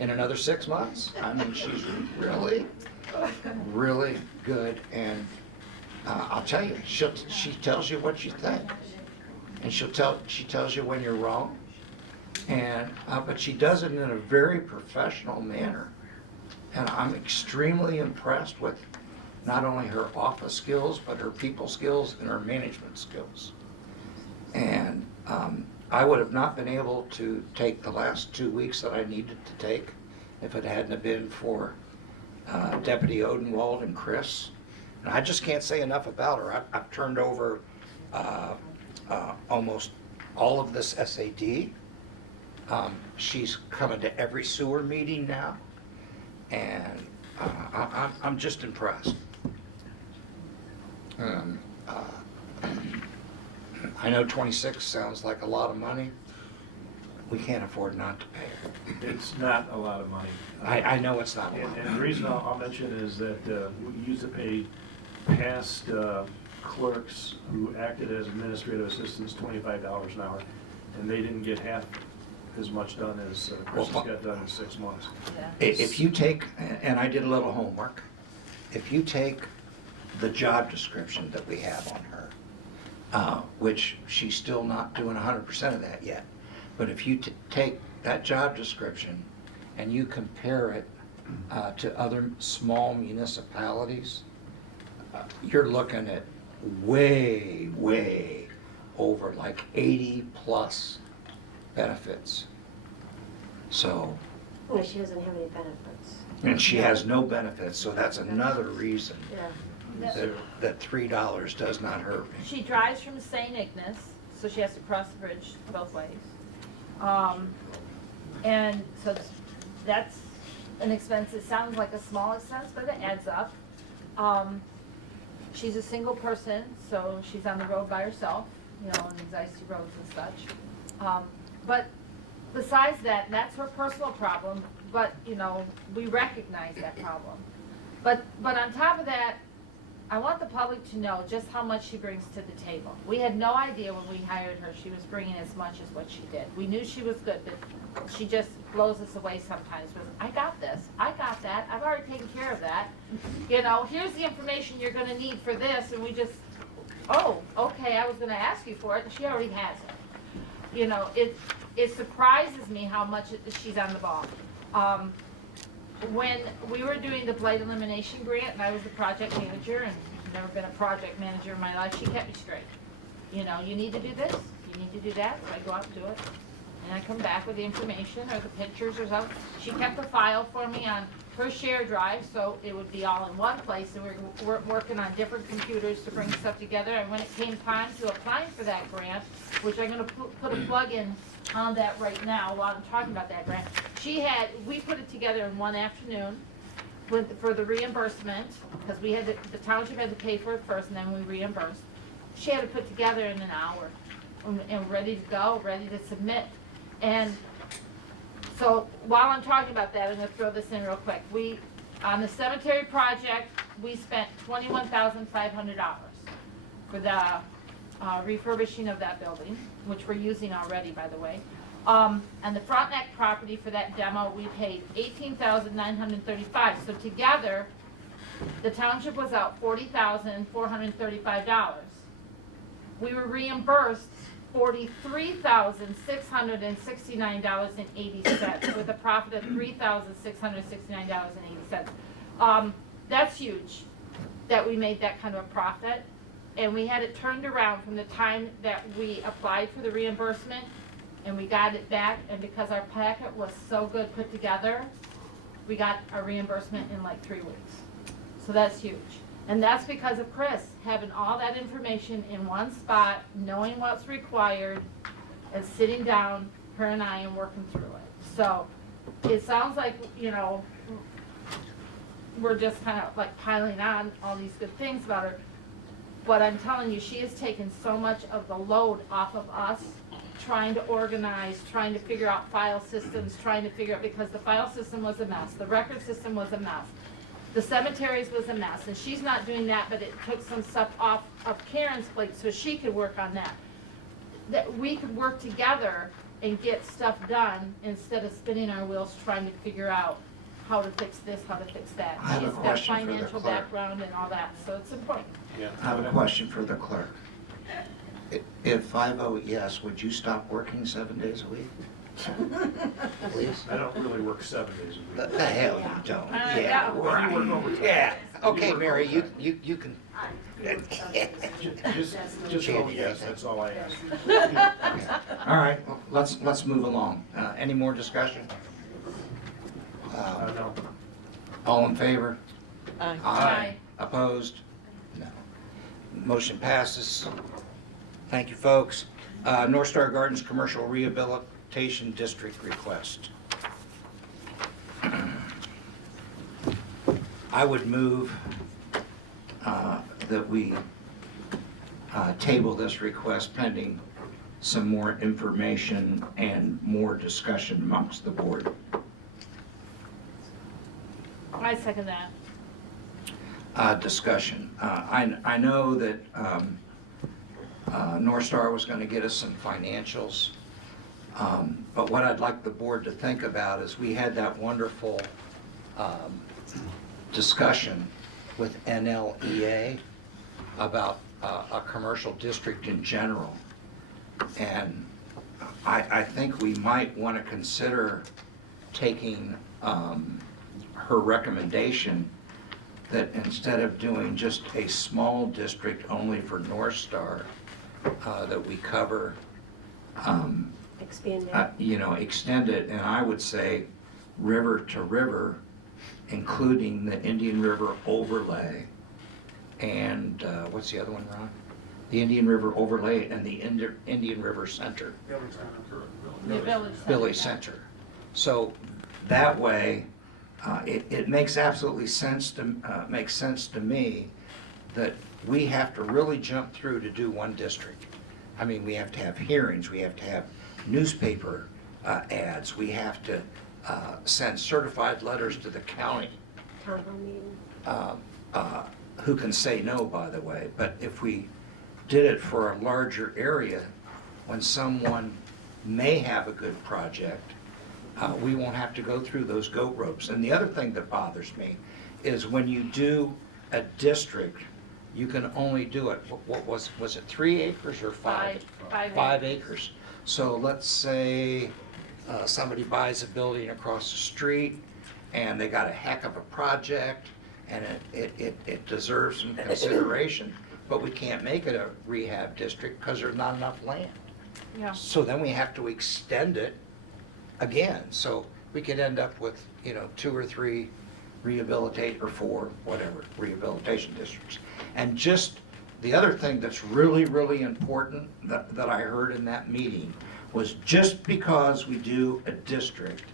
in another 6 months. I mean, she's really, really good. And I'll tell you, she tells you what you think, and she tells you when you're wrong. And but she does it in a very professional manner, and I'm extremely impressed with not only her office skills, but her people skills and her management skills. And I would have not been able to take the last 2 weeks that I needed to take if it hadn't have been for Deputy Odenwald and Chris. And I just can't say enough about her. I've turned over almost all of this SAD. She's coming to every sewer meeting now, and I'm just impressed. I know 26 sounds like a lot of money. We can't afford not to pay her. It's not a lot of money. I know it's not a lot. And the reason I'll mention is that we used to pay past clerks who acted as administrative assistants $25 an hour, and they didn't get half as much done as Chris has got done in 6 months. If you take, and I did a little homework, if you take the job description that we have on her, which she's still not doing 100% of that yet, but if you take that job description and you compare it to other small municipalities, you're looking at way, way over like 80 plus benefits. So, No, she doesn't have any benefits. And she has no benefits, so that's another reason Yeah. that $3 does not hurt me. She drives from St. Ignace, so she has to cross the bridge both ways. And so that's an expense. It sounds like a small expense, but it adds up. She's a single person, so she's on the road by herself, you know, on these icy roads and such. But besides that, that's her personal problem, but, you know, we recognize that problem. But on top of that, I want the public to know just how much she brings to the table. We had no idea when we hired her she was bringing as much as what she did. We knew she was good, but she just blows us away sometimes with, I got this, I got that, I've already taken care of that. You know, here's the information you're gonna need for this, and we just, oh, okay, I was gonna ask you for it, and she already has it. You know, it surprises me how much she's on the ball. When we were doing the blight elimination grant, and I was the project manager, and I've never been a project manager in my life, she kept me straight. You know, you need to do this, you need to do that, so I go out and do it. And I come back with the information or the pictures or something. She kept a file for me on her share drive, so it would be all in one place, and we're working on different computers to bring stuff together. And when it came time to applying for that grant, which I'm gonna put a plug in on that right now while I'm talking about that grant, we put it together in one afternoon for the reimbursement, because the township had to pay for it first, and then we reimbursed. She had to put together in an hour, and ready to go, ready to submit. And so while I'm talking about that, I'm gonna throw this in real quick. On the cemetery project, we spent $21,500 for the refurbishing of that building, which we're using already, by the way. And the Frontenac property for that demo, we paid $18,935. So together, the township was out $40,435. We were reimbursed $43,669.80 with a profit of $3,669.80. That's huge that we made that kind of a profit. And we had it turned around from the time that we applied for the reimbursement and we got it back. And because our packet was so good put together, we got our reimbursement in like 3 weeks. So that's huge. And that's because of Chris having all that information in one spot, knowing what's required, and sitting down, her and I, and working through it. So it sounds like, you know, we're just kind of like piling on all these good things about her. But I'm telling you, she has taken so much of the load off of us, trying to organize, trying to figure out file systems, trying to figure out, because the file system was a mess, the record system was a mess. The cemeteries was a mess, and she's not doing that, but it took some stuff off of Karen's plate so she could work on that. That we could work together and get stuff done instead of spinning our wheels trying to figure out how to fix this, how to fix that. I have a She's got question for the financial clerk. background and all that, so it's important. I have a question for the clerk. If I vote yes, would you stop working 7 days a week? Please? I don't really work 7 days a week. The hell you don't. I Yeah, know. right. You work overtime. Yeah, okay, You work Mary, you overtime. can. Just vote yes, that's all I ask. All right, well, let's move along. Any more discussion? No. All in favor? Aye. Aye. Opposed? No. Motion passes. Thank you, folks. North Star Gardens Commercial Rehabilitation District request. I would move that we table this request pending some more information and more discussion amongst the board. I second that. Discussion. I know that North Star was going to get us some financials, but what I'd like the board to think about is we had that wonderful discussion with NLEA about a commercial district in general. And I think we might want to consider taking her recommendation that instead of doing just a small district only for North Star, that we cover, Expand it. extend it, and I would say river to river including the Indian River overlay and, what's the other one, Ron? The Indian River overlay and the Indian River Center. The village Village Center. So that way, it makes absolutely sense to me that we have to really jump through to do one district. I mean, we have to have hearings, we have to have newspaper ads, we have to send certified letters to the county, Town hall meeting. who can say no, by the way. But if we did it for a larger area, when someone may have a good project, we won't have to go through those goat ropes. And the other thing that bothers me is when you do a district, you can only do it, what was it 3 acres or 5? 5 acres. So let's say somebody buys a building across the street and they got a heck of a project and it deserves some consideration, but we can't make it a rehab district because there's not enough land. Yeah. So then we have to extend it again. So we could end up with, 2 or 3 rehabilitate, or 4, whatever, rehabilitation districts. And just the other thing that's really, really important that I heard in that meeting was just because we do a district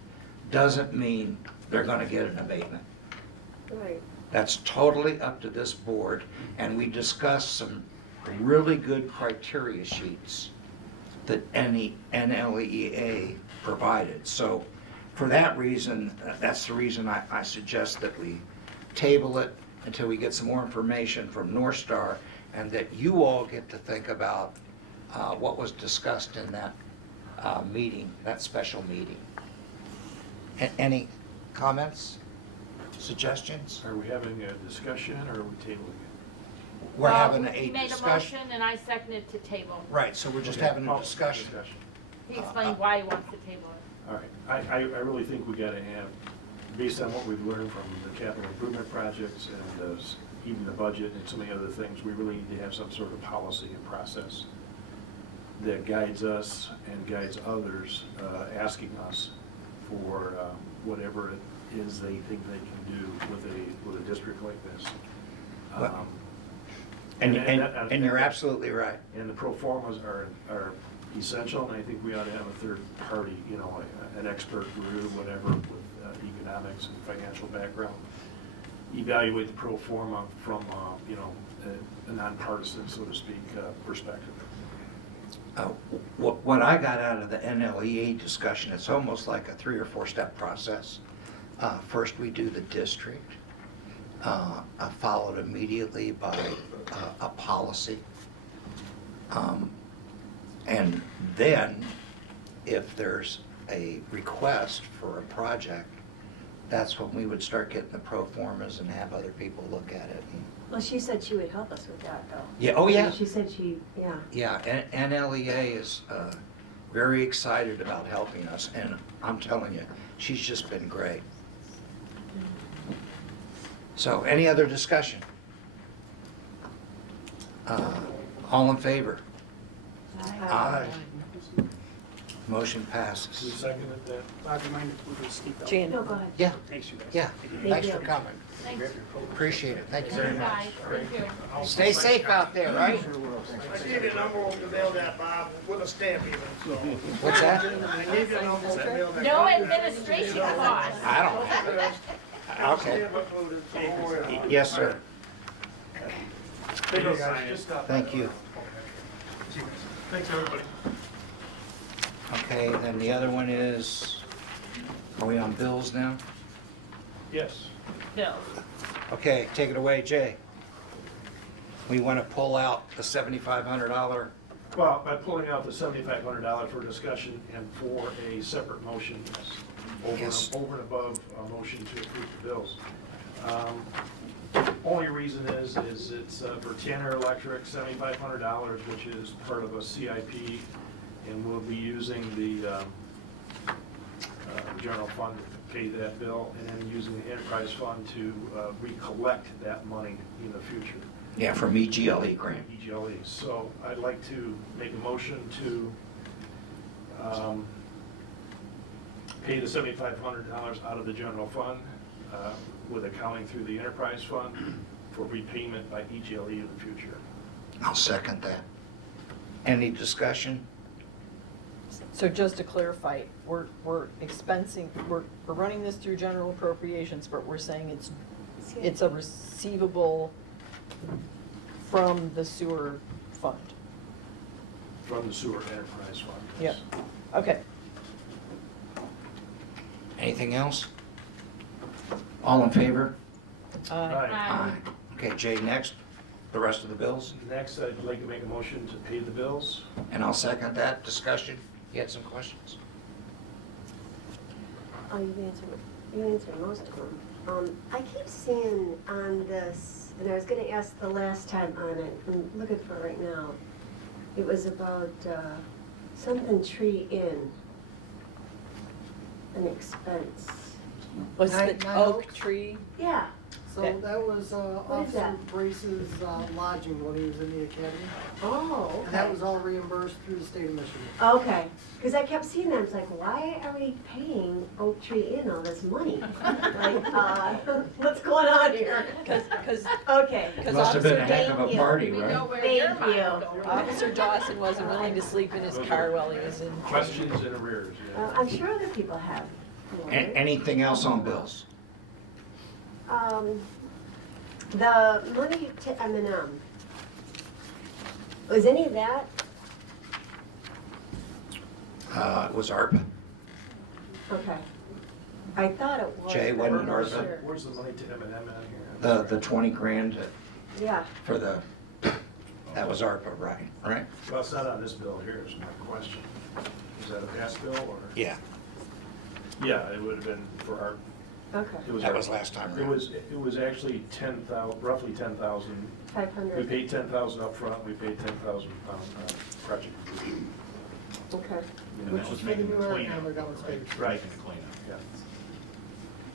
doesn't mean they're gonna get an abatement. Right. That's totally up to this board, and we discussed some really good criteria sheets that any NLEA provided. So for that reason, that's the reason I suggest that we table it until we get some more information from North Star, and that you all get to think about what was discussed in that meeting, that special meeting. Any comments, suggestions? Are we having a discussion or are we tabling it? We're having a He made a discussion. motion and I seconded to table. Right, so we're just Okay. having a Oh, discussion. He explained why he wants to table it. All right, I really think we gotta have, based on what we've learned from the capital improvement projects and even the budget and so many other things, we really need to have some sort of policy and process that guides us and guides others, asking us for whatever it is they think they can do with a district like this. Well, And you're absolutely right. And the pro formas are essential, and I think we ought to have a third party, an expert guru, whatever, with economics and financial background, evaluate the pro forma from, a nonpartisan, so to speak, perspective. What I got out of the NLEA discussion, it's almost like a 3 or 4 step process. First, we do the district, followed immediately by a policy. And then, if there's a request for a project, that's when we would start getting the pro formas and have other people look at it. Well, she said she would help us with that, though. Yeah, oh yeah. She said yeah. Yeah, NLEA is very excited about helping us, and I'm telling you, she's just been great. So, any other discussion? All in favor? Aye. Motion We passes. seconded that. Bob, you mind if we just speak up? Jan. No, go ahead. Yeah, Thanks, you guys. yeah. Thanks for you. coming. Thanks. Appreciate it. Thank you very much. Guys, thank you. Stay safe out there, right? I gave you a number over to mail that, Bob, with a stamp even, so. What's that? I gave you a number over to mail that. No administration costs. I don't. Okay. Stamp included, so don't worry about it. Yes, sir. Hey, guys, just stop. Thank you. Thanks, everybody. Okay, then the other one is, are we on bills now? Yes. Bill. Okay, take it away, Jay. We want to pull out the $7,500. Well, by pulling out the $7,500 for discussion and for a separate motion, Yes. over and above a motion to approve the bills. Only reason is it's for Tanner Electric, $7,500, which is part of a CIP, and we'll be using the general fund to pay that bill, and then using the enterprise fund to recollect that money in the future. Yeah, from EGLE grant. EGLE. So I'd like to make a motion to pay the $7,500 out of the general fund with accounting through the enterprise fund for repayment by EGLE in the future. I'll second that. Any discussion? So just to clarify, we're expensing, we're running this through general appropriations, but we're saying it's a receivable from the sewer fund. From the sewer enterprise fund. Yep. Okay. Anything else? All in favor? Aye. Okay, Jay, next, the rest of the bills, Next, I'd like to make a motion to pay the bills. and I'll second that. Discussion? You had some questions? Oh, you answered most of them. I keep seeing on this, and I was gonna ask the last time on it, I'm looking for it right now. It was about, something tree in, an expense. Was the Nine oak Oaks? tree? Yeah, So That- that was is Officer that? Brace's lodging when he was in the academy. oh, And that okay. was all reimbursed through the state of Michigan. Okay, because I kept seeing that, I was like, why are we paying Oak Tree Inn all this money? Like, what's going on here? Because Okay. Must have been a Officer, heck of a party, We know right? where Thank your mind you. is going. Officer Dawson wasn't willing to sleep in his car while he was in. Questions in arrears, yeah. I'm sure other people have. Anything else on bills? The money to M&M, was any of that? It was ARPA. Okay. I thought it was. Jay, but I'm wasn't not ours, sure. Where's the money to M&M out here? The 20 grand Yeah, for that was ARPA, right? Well, it's not on this bill here, is my question. Is that a past bill or? Yeah, Yeah, it would have been for our, okay. it was. that our- was last time It around. was actually 10,000, roughly 10,000. 500. We paid 10,000 up front. We paid 10,000 on project completion. Okay. And Which that is was for the making the new cleanup. Hammer downstairs. Right. Making the cleanup. Yeah.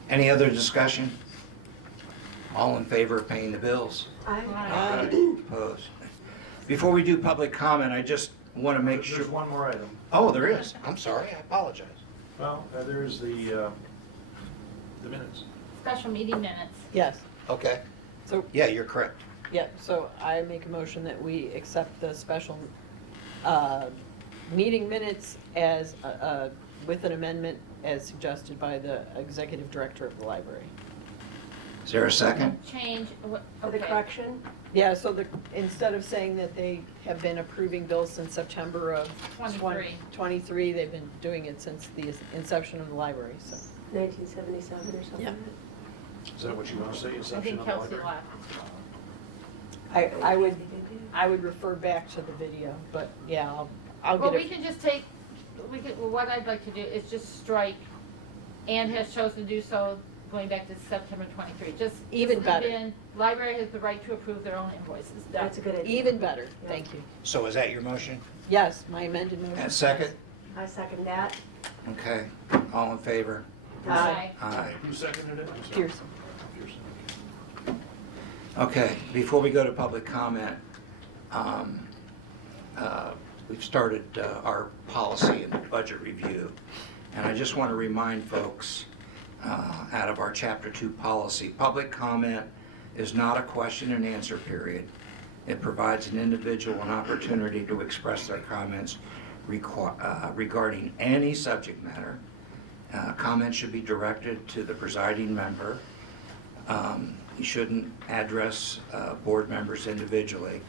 Any other discussion? All in favor of paying the bills? I, Opposed? Before we do public comment, I just want to make sure. There's one more item. Oh, there is. I'm sorry, I apologize. Well, there's the minutes. Special meeting minutes. Yes. Okay. So, Yeah, you're correct. yeah, so I make a motion that we accept the special meeting minutes as, with an amendment as suggested by the executive director of the library. Is there a second? Change, for the okay. correction? Yeah, so instead of saying that they have been approving bills since September of 23, they've been doing it since the inception of the library, so. 1977 or something? Yeah. Is that what you want to say? I Inception think of the Kelsey library? left. I would refer back to the video, but yeah, I'll Well, get we it. can just take, what I'd like to do is just strike, and has chosen to do so going back to September 23. Just Even leave better. in, library has the right to approve their own invoices. That's a good idea. Even better, thank you. So is that your motion? Yes, my amended motion. And second? I second that. Okay. All in favor? Aye. Aye. Who seconded it? I'm sorry. Pearson. Pearson. Okay, before we go to public comment, we've started our policy and budget review. And I just want to remind folks, out of our Chapter 2 policy, public comment is not a question and answer period. It provides an individual an opportunity to express their comments regarding any subject matter. Comments should be directed to the presiding member. You shouldn't address board members individually.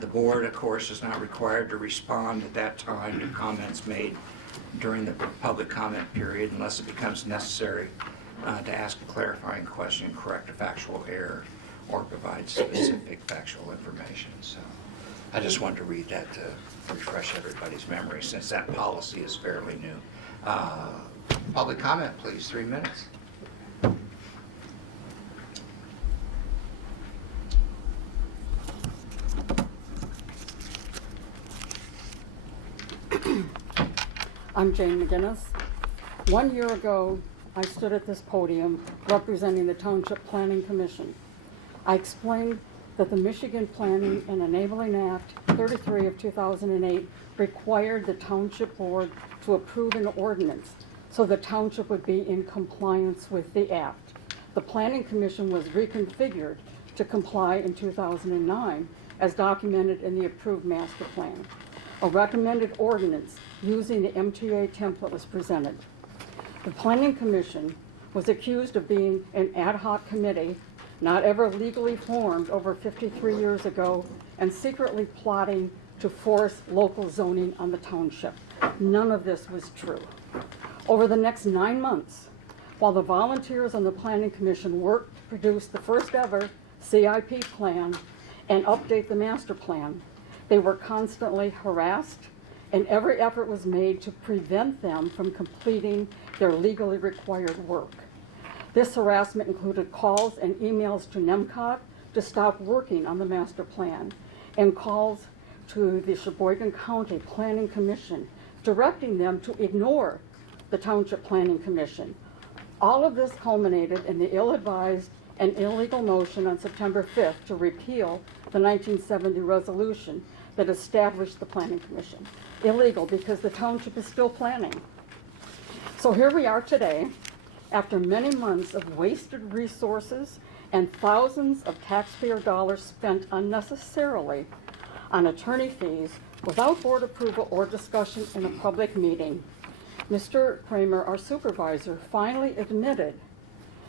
The board, of course, is not required to respond at that time to comments made during the public comment period unless it becomes necessary to ask a clarifying question, correct a factual error, or provide specific factual information. So I just wanted to read that to refresh everybody's memory since that policy is fairly new. Public comment, please, 3 minutes. I'm Jane McGinnis. 1 year ago, I stood at this podium representing the Township Planning Commission. I explained that the Michigan Planning and Enabling Act 33 of 2008 required the Township Board to approve an ordinance so the Township would be in compliance with the Act. the Planning Commission was reconfigured to comply in 2009 as documented in the approved master plan. A recommended ordinance using the MTA template was presented. The Planning Commission was accused of being an ad hoc committee, not ever legally formed over 53 years ago, and secretly plotting to force local zoning on the township. None of this was true. Over the next 9 months, while the volunteers on the Planning Commission worked to produce the first ever CIP plan and update the master plan, they were constantly harassed, and every effort was made to prevent them from completing their legally required work. This harassment included calls and emails to NEMCOG to stop working on the master plan, and calls to the Sheboygan County Planning Commission directing them to ignore the Township Planning Commission. All of this culminated in the ill-advised and illegal motion on September 5th to repeal the 1970 resolution that established the Planning Commission. Illegal because the township is still planning. So here we are today, after many months of wasted resources and thousands of taxpayer dollars spent unnecessarily on attorney fees without board approval or discussion in a public meeting. Mr. Kramer, our supervisor, finally admitted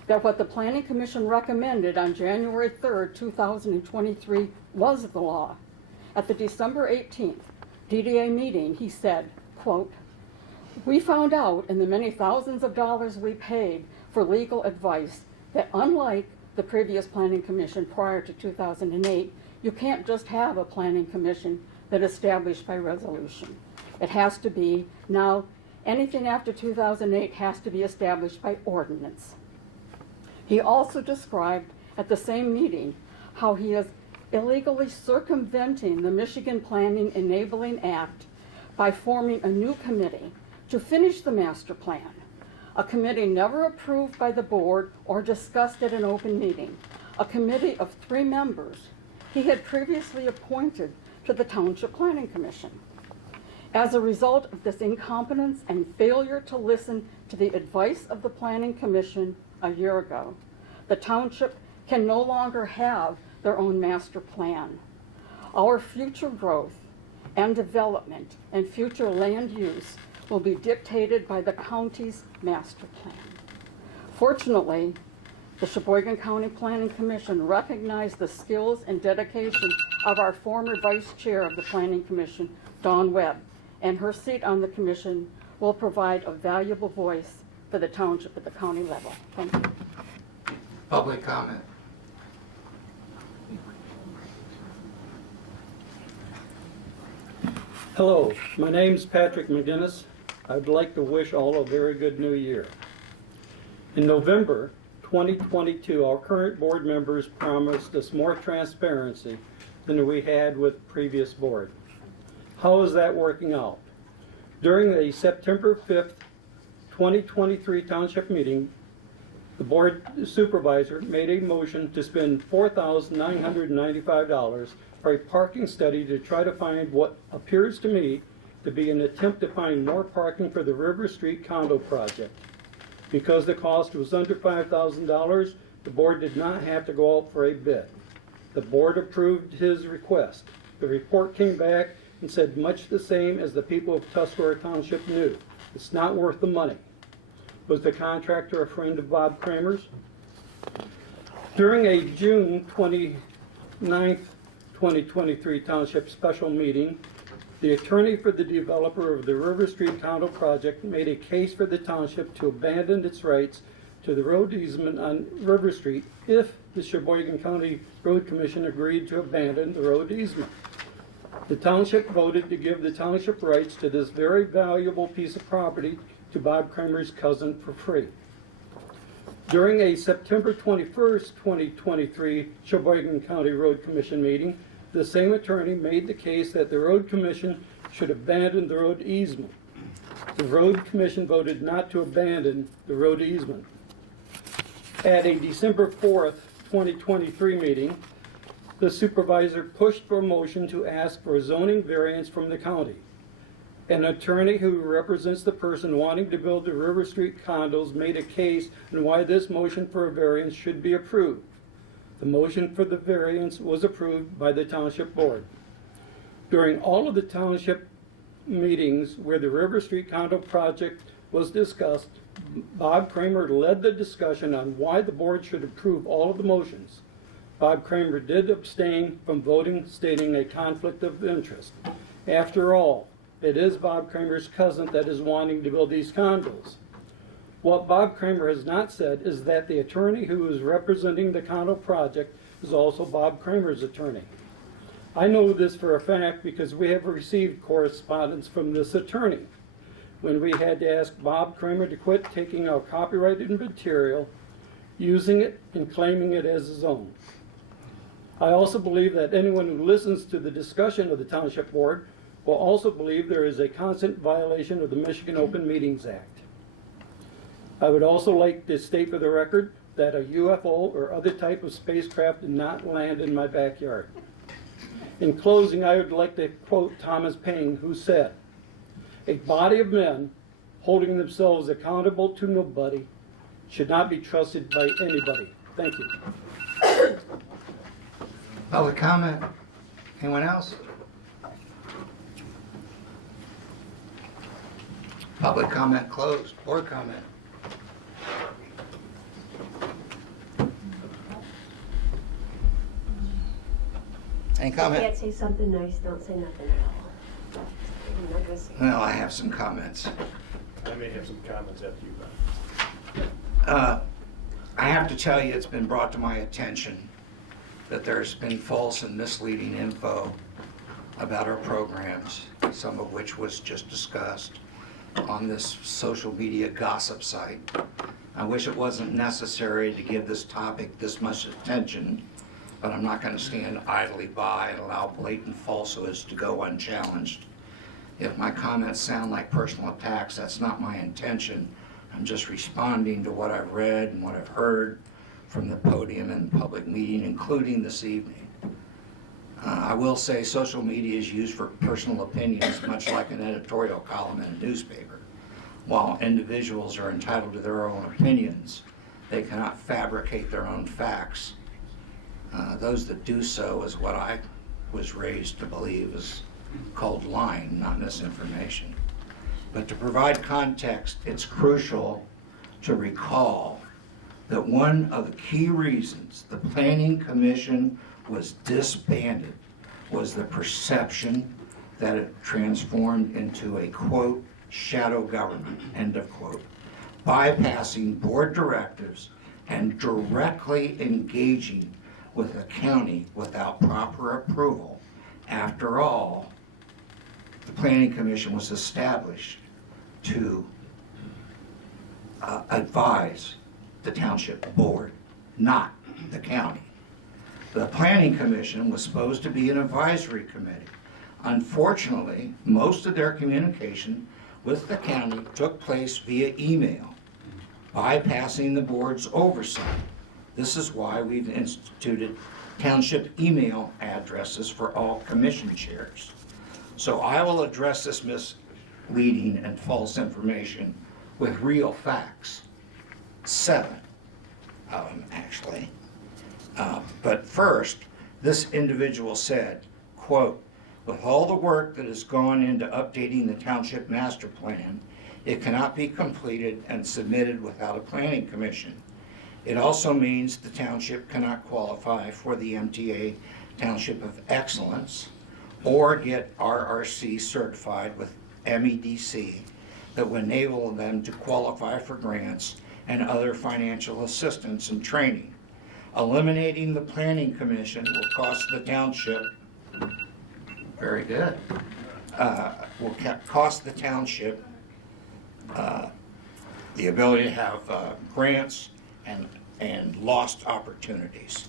that what the Planning Commission recommended on January 3rd, 2023 was the law. At the December 18th DDA meeting, he said, quote, "We found out in the many thousands of dollars we paid for legal advice that unlike the previous Planning Commission prior to 2008, you can't just have a Planning Commission that is established by resolution. It has to be, now anything after 2008 has to be established by ordinance." He also described at the same meeting how he is illegally circumventing the Michigan Planning Enabling Act by forming a new committee to finish the master plan, a committee never approved by the board or discussed at an open meeting, a committee of 3 members he had previously appointed to the Township Planning Commission. As a result of this incompetence and failure to listen to the advice of the Planning Commission a year ago, the township can no longer have their own master plan. Our future growth and development and future land use will be dictated by the county's master plan. Fortunately, the Sheboygan County Planning Commission recognized the skills and dedication of our former vice chair of the Planning Commission, Dawn Webb, and her seat on the commission will provide a valuable voice for the township at the county level. Thank you. Public comment. Hello, my name's Patrick McGinnis. I'd like to wish all a very good new year. In November 2022, our current board members promised us more transparency than we had with previous board. How is that working out? During the September 5th, 2023 township meeting, the board supervisor made a motion to spend $4,995 for a parking study to try to find what appears to me to be an attempt to find more parking for the River Street condo project. Because the cost was under $5,000, the board did not have to go out for a bid. The board approved his request. The report came back and said much the same as the people of Tuscarora Township knew. It's not worth the money. Was the contractor a friend of Bob Kramer's? During a June 29th, 2023 Township special meeting, the attorney for the developer of the River Street condo project made a case for the township to abandon its rights to the road easement on River Street if the Sheboygan County Road Commission agreed to abandon the road easement. The township voted to give the township rights to this very valuable piece of property to Bob Kramer's cousin for free. During a September 21st, 2023 Sheboygan County Road Commission meeting, the same attorney made the case that the Road Commission should abandon the road easement. The Road Commission voted not to abandon the road easement. At a December 4th, 2023 meeting, the supervisor pushed for a motion to ask for a zoning variance from the county. An attorney who represents the person wanting to build the River Street condos made a case on why this motion for a variance should be approved. The motion for the variance was approved by the Township Board. During all of the Township meetings where the River Street condo project was discussed, Bob Kramer led the discussion on why the board should approve all of the motions. Bob Kramer did abstain from voting, stating a conflict of interest. After all, it is Bob Kramer's cousin that is wanting to build these condos. What Bob Kramer has not said is that the attorney who is representing the condo project is also Bob Kramer's attorney. I know this for a fact because we have received correspondence from this attorney when we had to ask Bob Kramer to quit taking our copyrighted material, using it, and claiming it as his own. I also believe that anyone who listens to the discussion of the Township Board will also believe there is a constant violation of the Michigan Open Meetings Act. I would also like to state for the record that a UFO or other type of spacecraft did not land in my backyard. In closing, I would like to quote Thomas Paine, who said, "A body of men holding themselves accountable to nobody should not be trusted by anybody." Thank you. Public comment? Anyone else? Public comment closed. Board comment. Any If you comment? can't say something nice, don't say nothing at all. I'm not gonna say. Well, I have some comments. I may have some comments after you, I have to tell you, it's been brought to my attention that there's been false and misleading info about our programs, some of which was just discussed on this social media gossip site. I wish it wasn't necessary to give this topic this much attention, but I'm not going to stand idly by and allow blatant falsehoods to go unchallenged. If my comments sound like personal attacks, that's not my intention. I'm just responding to what I've read and what I've heard from the podium and public meeting, including this evening. I will say social media is used for personal opinions, much like an editorial column in a newspaper. While individuals are entitled to their own opinions, they cannot fabricate their own facts. Those that do so is what I was raised to believe is called lying, not misinformation. But to provide context, it's crucial to recall that one of the key reasons the Planning Commission was disbanded was the perception that it transformed into a, quote, shadow government, end of quote, bypassing board directives and directly engaging with the county without proper approval. After all, the Planning Commission was established to advise the Township Board, not the county. The Planning Commission was supposed to be an advisory committee. Unfortunately, most of their communication with the county took place via email, bypassing the board's oversight. This is why we've instituted township email addresses for all commission chairs. So I will address this misleading and false information with real facts. 7 of them, actually. But first, this individual said, quote, "With all the work that has gone into updating the township master plan, it cannot be completed and submitted without a planning commission. It also means the township cannot qualify for the MTA Township of Excellence or get RRC certified with MEDC that would enable them to qualify for grants and other financial assistance and training. Eliminating the Planning Commission will cost the township, very good, will cost the township the ability to have grants and lost opportunities.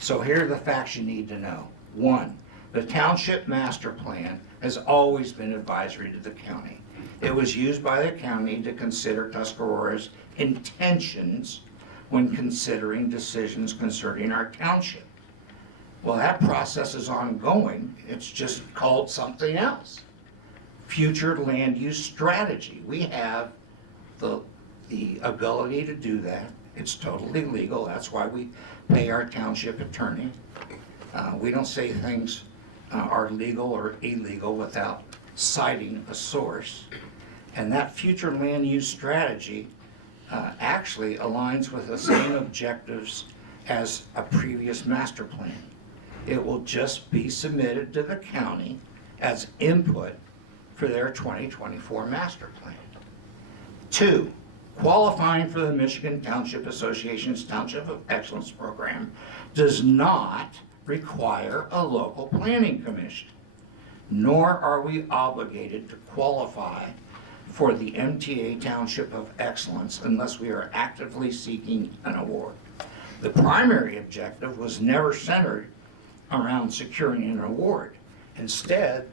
So here are the facts you need to know. 1, the township master plan has always been advisory to the county. It was used by the county to consider Tuscarora's intentions when considering decisions concerning our township. Well, that process is ongoing. It's just called something else. future land use strategy. We have the ability to do that. It's totally legal. That's why we pay our township attorney. We don't say things are legal or illegal without citing a source. And that future land use strategy actually aligns with the same objectives as a previous master plan. It will just be submitted to the county as input for their 2024 master plan. 2, qualifying for the Michigan Township Association's Township of Excellence program does not require a local planning commission, nor are we obligated to qualify for the MTA Township of Excellence unless we are actively seeking an award. The primary objective was never centered around securing an award. Instead,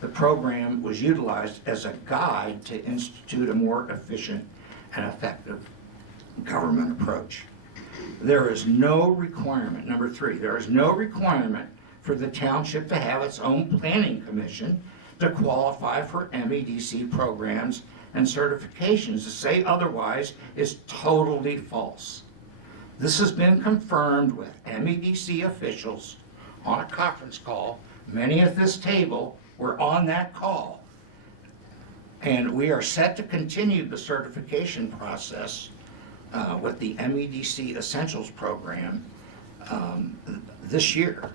the program was utilized as a guide to institute a more efficient and effective government approach. There is no requirement, number 3, there is no requirement for the township to have its own planning commission to qualify for MEDC programs and certifications. To say otherwise is totally false. This has been confirmed with MEDC officials on a conference call. Many at this table were on that call. And we are set to continue the certification process with the MEDC Essentials program this year.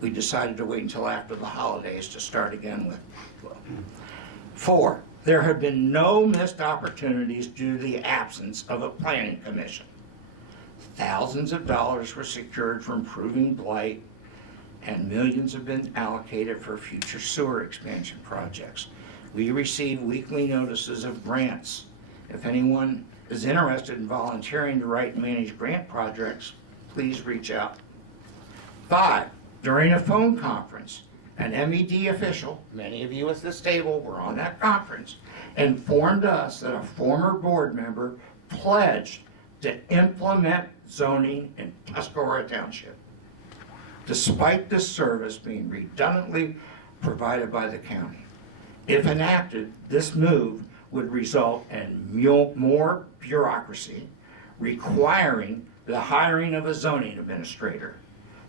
We decided to wait until after the holidays to start again with. 4, there have been no missed opportunities due to the absence of a planning commission. Thousands of dollars were secured for improving blight, and millions have been allocated for future sewer expansion projects. We receive weekly notices of grants. If anyone is interested in volunteering to write and manage grant projects, please reach out. 5, during a phone conference, an MED official, many of you at this table were on that conference, informed us that a former board member pledged to implement zoning in Tuscarora Township, despite this service being redundantly provided by the county. If enacted, this move would result in more bureaucracy, requiring the hiring of a zoning administrator,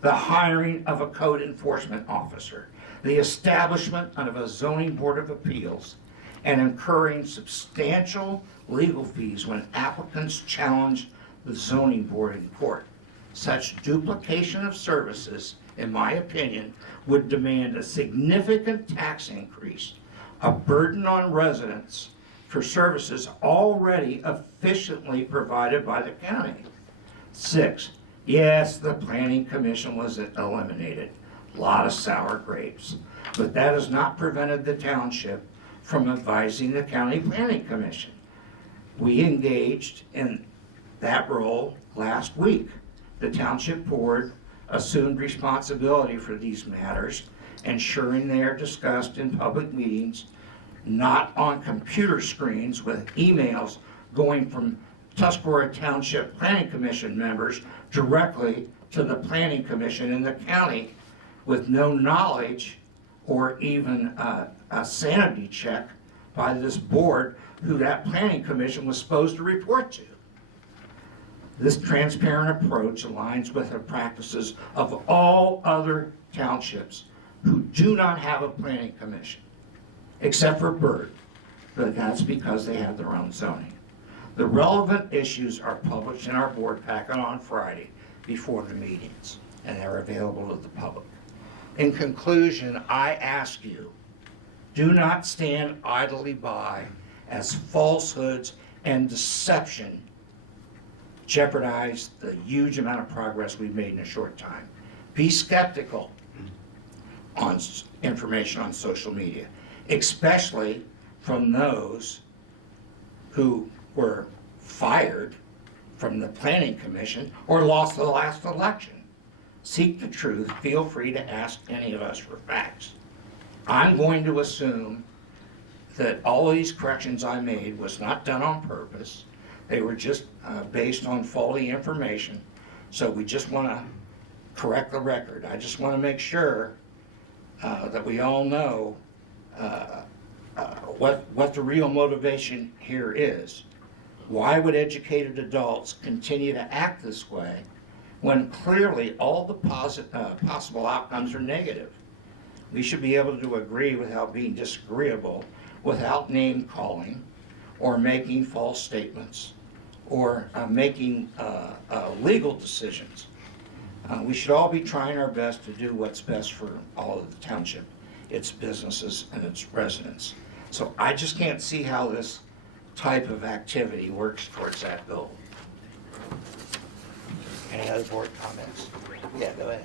the hiring of a code enforcement officer, the establishment of a zoning board of appeals, and incurring substantial legal fees when applicants challenge the zoning board in court. Such duplication of services, in my opinion, would demand a significant tax increase, a burden on residents for services already efficiently provided by the county. 6, yes, the planning commission was eliminated. A lot of sour grapes. But that has not prevented the township from advising the county planning commission. We engaged in that role last week. The township board assumed responsibility for these matters, ensuring they are discussed in public meetings, not on computer screens with emails going from Tuscarora Township Planning Commission members directly to the Planning Commission in the county with no knowledge or even a sanity check by this board who that Planning Commission was supposed to report to. This transparent approach aligns with the practices of all other townships who do not have a planning commission, except for Byrd, but that's because they have their own zoning. The relevant issues are published in our board packet on Friday before the meetings, and they're available to the public. In conclusion, I ask you, do not stand idly by as falsehoods and deception jeopardize the huge amount of progress we've made in a short time. Be skeptical on information on social media, especially from those who were fired from the Planning Commission or lost the last election. Seek the truth. Feel free to ask any of us for facts. I'm going to assume that all of these corrections I made was not done on purpose. They were just based on faulty information. So we just want to correct the record. I just want to make sure that we all know what the real motivation here is. Why would educated adults continue to act this way when clearly all the possible outcomes are negative? We should be able to agree without being disagreeable, without name calling or making false statements or making legal decisions. We should all be trying our best to do what's best for all of the township, its businesses and its residents. So I just can't see how this type of activity works towards that goal. Any other board comments? Yeah, go ahead.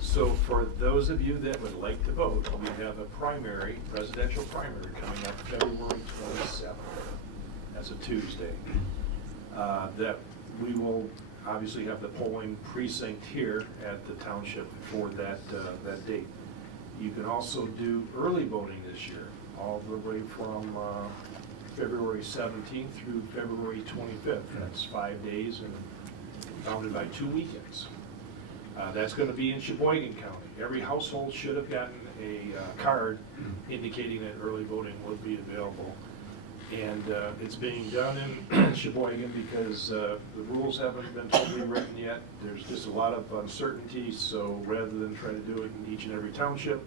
So for those of you that would like to vote, we have a primary, presidential primary coming up February 27th. That's a Tuesday. That we will obviously have the polling precinct here at the township for that date. You can also do early voting this year, all the way from February 17th through February 25th. That's 5 days and bounded by 2 weekends. That's going to be in Sheboygan County. Every household should have gotten a card indicating that early voting would be available. And it's being done in Sheboygan because the rules haven't been totally written yet. There's just a lot of uncertainty, so rather than try to do it in each and every township,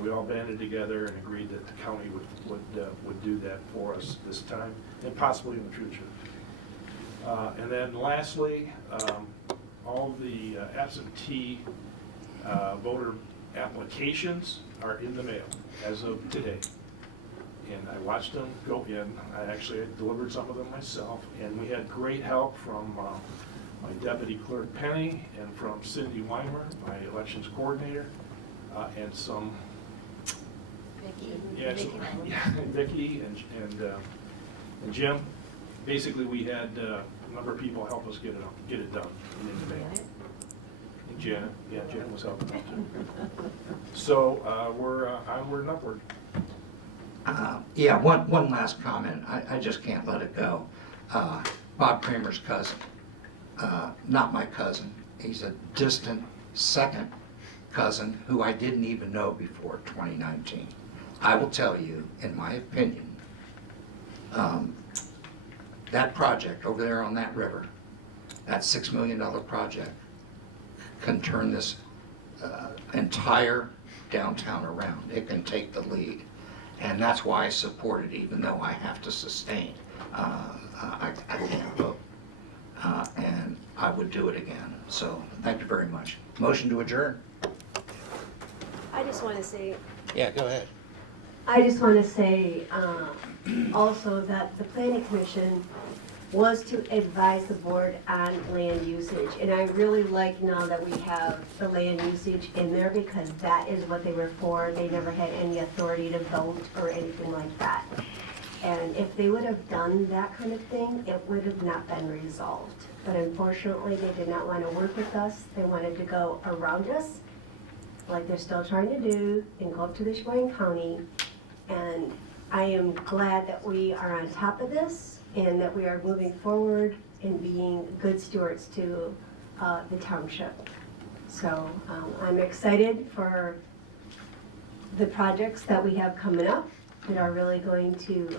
we all banded together and agreed that the county would do that for us this time, and possibly in the future. And then lastly, all the absentee voter applications are in the mail as of today. And I watched them go in. I actually delivered some of them myself, and we had great help from my deputy clerk Penny and from Cindy Weimer, my elections coordinator, and some Vicki and Jim. Basically, we had a number of people help us get it done in the mail. And Janet, Janet was helping out too. So we're onward and upward. One last comment. I just can't let it go. Bob Kramer's cousin, not my cousin. He's a distant second cousin who I didn't even know before 2019. I will tell you, in my opinion, that project over there on that river, that $6 million project, can turn this entire downtown around. It can take the lead. And that's why I support it, even though I have to sustain. I can't vote. And I would do it again. So thank you very much. Motion to adjourn? I just want to say, Yeah, go ahead. I just want to say also that the Planning Commission was to advise the board on land usage. And I really like now that we have the land usage in there because that is what they were for. They never had any authority to vote or anything like that. And if they would have done that kind of thing, it would have not been resolved. But unfortunately, they did not want to work with us. They wanted to go around us, like they're still trying to do, and go up to the Sheboygan County. And I am glad that we are on top of this and that we are moving forward and being good stewards to the township. So I'm excited for the projects that we have coming up that are really going to,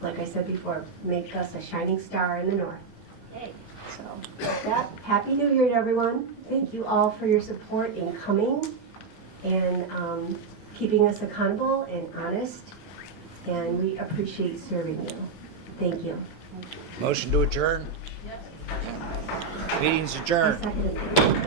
like I said before, make us a shining star in the north. So with that, Happy New Year to everyone. Thank you all for your support in coming and keeping us accountable and honest. And we appreciate serving you. Thank you. Motion to adjourn? Meeting's adjourned. I second it.